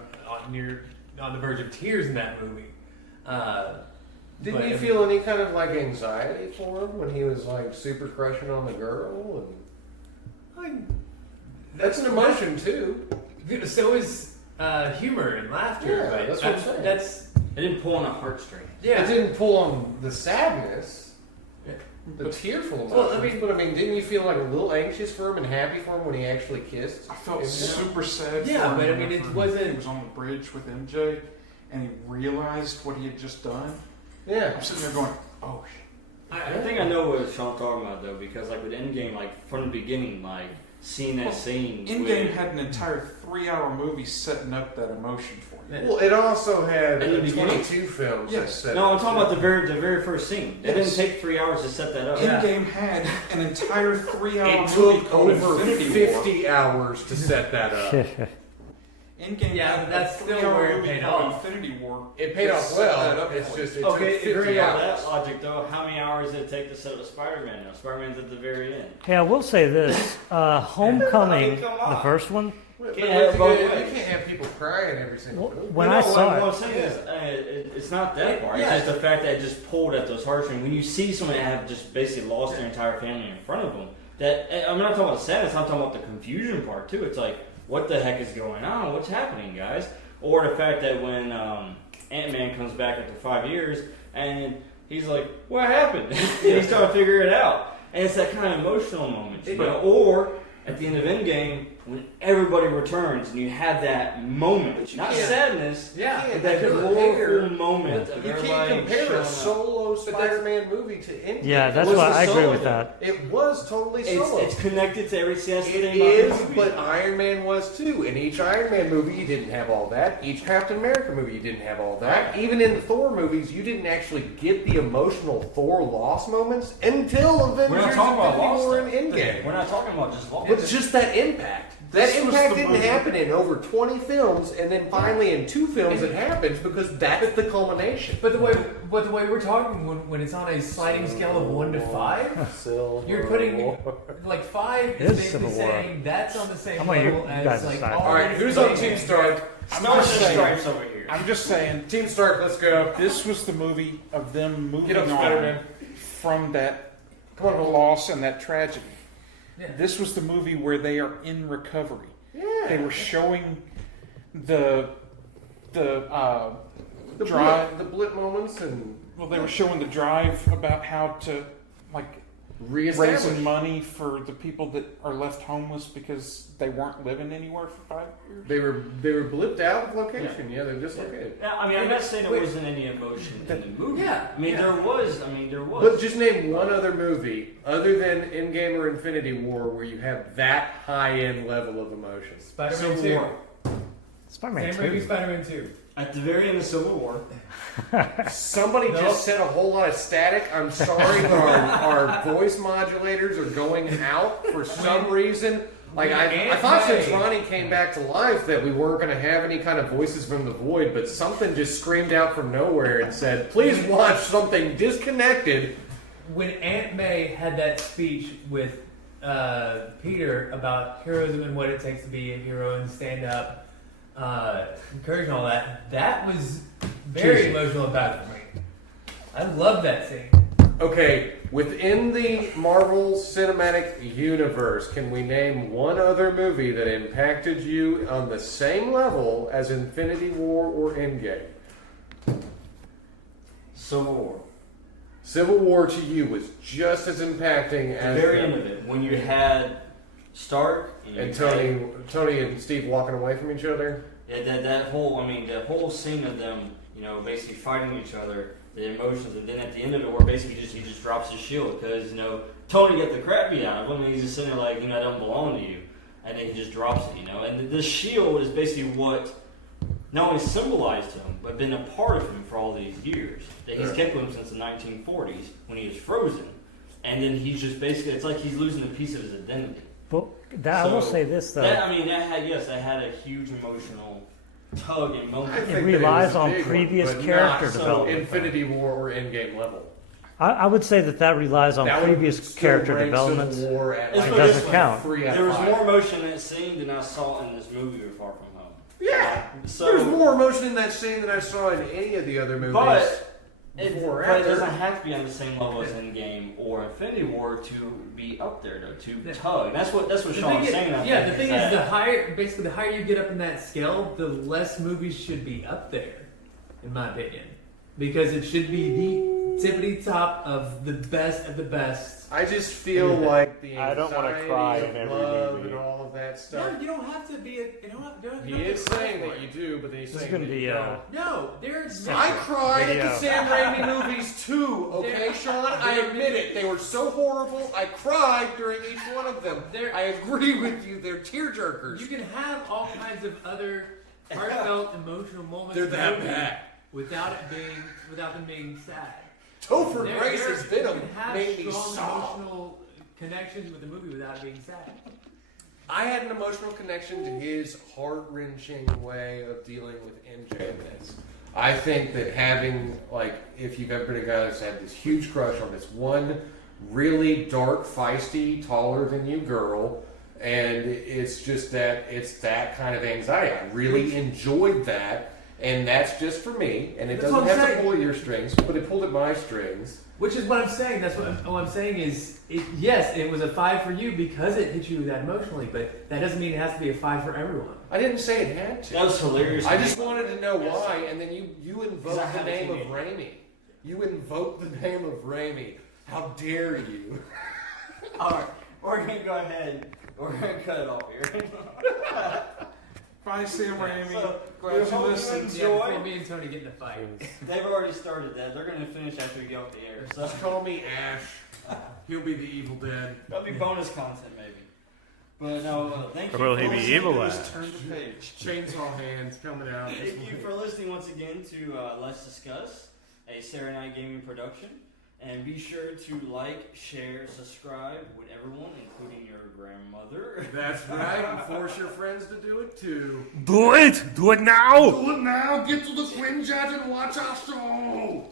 on the verge of tears in that movie. Didn't you feel any kind of like anxiety for him when he was like super crushing on the girl? And that's an emotion too. So is humor and laughter. Yeah, but that's what I'm saying. It didn't pull on a heartstring. Yeah. It didn't pull on the sadness, the tearful emotions. Well, I mean, didn't you feel like a little anxious for him and happy for him when he actually kissed? I felt super sad. Yeah, for but him I mean, it whenever wasn't. He was on the bridge with MJ, and he realized what he had just done. Yeah. I'm sitting there going, "Oh shit." I think I know what Sean's talking about though, because like with Endgame, like from the beginning, like seeing that scene. Endgame had an entire 3-hour movie setting up that emotion for you. Well, it also had In the beginning? 22 films. Yes. that No, I'm talking about the very first scene. It Yes. didn't take 3 hours to set that up. Endgame had an entire 3-hour It movie took called over Infinity 50 War. hours to set that up. Endgame Yeah, had that's a still 3-hour where it movie paid called off. Infinity War. It paid to off set that well. up It's for just you. it Okay, took 50 agreeing on hours. that logic though, how many hours did it take to set up Spider-Man now? Spider-Man's at the very end. Hey, I will say this: Homecoming, Come on. the first one. But Yeah, you both can't- ways. you can't have people crying every single movie. When I saw what it, I'm saying is, it's not that part. Yeah. It's just the fact that it just pulled at those heartstrings. When you see someone that have just basically lost their entire family in front of them, I'm not talking about the sadness. I'm talking about the confusion part too. It's like, what the heck is going on? What's happening, guys? Or the fact that when Ant-Man comes back after 5 years and he's like, what happened? And he's trying to figure it out. And it's that kind of emotional moment, you know? Or at the end of Endgame, when everybody returns and you have that moment, not can't- sadness, Yeah. but that glorious moment of You everybody can't compare showing a up. solo Spider-Man movie to Endgame. yeah, that's Was why the I agree solo with though? that. It was totally solo. It's connected to every single It thing about is, the movie. but Iron Man was too. In each Iron Man movie, you didn't have all that. Each Captain America movie, you didn't have all that. Even in the Thor movies, you didn't actually get the emotional Thor loss moments until We're not Avengers talking about Infinity lost War and stuff. Endgame. We're not talking about just lost. But just that impact. That This was impact the didn't movie. happen in over 20 films, and then finally in 2 films it happens because that's the culmination. But the way we're talking when it's on a sliding scale of 1 to 5, you're putting like 5 It is is basically Civil War. saying that's on the same How about you level guys as like decide? All right, who's on Team Stark? Start the stripes over here. I'm just saying, Team Stark, let's go. this was the movie of them moving Get up, on Spider-Man. from that Come on, loss and that tragedy. Yeah. This was the movie where they are in recovery. Yeah. They were showing the the drive. blip moments and Well, they were showing the drive about how to like reestablish. raising money for the people that are left homeless because they weren't living anywhere for 5 years. They were blipped out of location. Yeah, they're dislocated. Now, I mean, I'm not saying there wasn't any emotion in the movie. Yeah. I mean, Yeah. there was. I mean, there was. But just name one other movie other than Endgame or Infinity War where you have that high end level of emotion. Spider-Man Civil 2. War. Spider-Man Same movie, 2. Spider-Man 2. At the very end of Civil War, Somebody Nope. just said a whole lot of static. I'm sorry, but our voice modulators are going out for some reason. Like I thought since Ronnie came back to life that we weren't going to have any kind of voices from the void, but something just screamed out from nowhere and said, "Please watch something disconnected." When Aunt May had that speech with Peter about heroism and what it takes to be a hero and stand up, encourage and all that, that was very emotional impact for me. I love that scene. Okay, within the Marvel Cinematic Universe, can we name one other movie that impacted you on the same level as Infinity War or Endgame? Civil War. Civil War to you was just as impacting At as the very end of it, when you had Stark you and had- Tony and Steve walking away from each other. Yeah, that whole scene of them, basically fighting each other, the emotions, and then at the end of it, where basically he just drops his shield because Tony got the crap beat out of him, and he's just sitting there like, I don't belong to you, and then he just drops it, and the shield is basically what not only symbolized him, but been a part of him for all these years. That he's kept with him since the 1940s when he was frozen. And then he's just basically, it's like he's losing a piece of his identity. But I will say this, though. That had a huge emotional tug and moment. It relies on previous character development. Infinity War or Endgame level. I would say that relies on previous character developments. It doesn't count. There was more emotion in that scene than I saw in this movie with Far From Home. Yeah, So, there's more emotion in that scene than I saw in any of the other movies. But it after. doesn't have to be on the same level as Endgame or Infinity War to be up there, though, to tug. That's what Sean's saying. The thing is, the higher you get up in that scale, the less movies should be up there, in my opinion, because it should be the tippity top of the best of the best. I just feel like the I don't want to cry in every love movie. and all of that stuff. No, you don't have to be. You don't have He is saying that you do, but then he's This is saying going to that be you don't. No, there's. I cried at the Video. Sam Raimi movies too, okay, Sean? I admit it. They were so horrible, I cried during each one of them. They're- I agree with you, they're tearjerkers. You can have all kinds of other heartfelt, emotional moments. They're in the that movie bad. without them being sad. Topher Grace's You Venom can have made me strong sob. emotional connections with the movie without being sad. I had an emotional connection to his heart-wrenching way of dealing with MJ in this. I think that having, like, if you've ever been a guy that's had this huge crush on this one really dark, feisty, taller than you girl, and it's just that, it's that kind of anxiety. I really enjoyed that, and that's just for me, and it That's doesn't what I'm have to saying. pull your strings, but it pulled at my strings. Which is what I'm saying. That's what I'm saying is, yes, it was a 5 for you because it hit you that emotionally, but that doesn't mean it has to be a 5 for everyone. I didn't say it had to. That was hilarious. I just wanted to know why, and then you Because I invoke the have a name of teenager. Raimi. You invoke the name of Raimi. How dare you? Alright, we're going to go ahead. We're going to cut it off here. Bye, Sam Raimi. So, Glad you hope you listened. enjoy. Before me and Tony get in a fight. They've already started that. They're going to finish after we get off the air. So Just call me Ash. He'll be the Evil Dead. that'll be bonus content, maybe. But no, thank you. Or will for he be listening evil to this Ash? Turn the page. Chainsaw hands coming out. Thank you for listening once again to Let's Discuss, a Saturday Night Gaming production. And be sure to like, share, subscribe with everyone, including your grandmother. That's right. And force your friends to do it too. Do it! Do it now! Do it now. Get to the Quinjet and watch our show.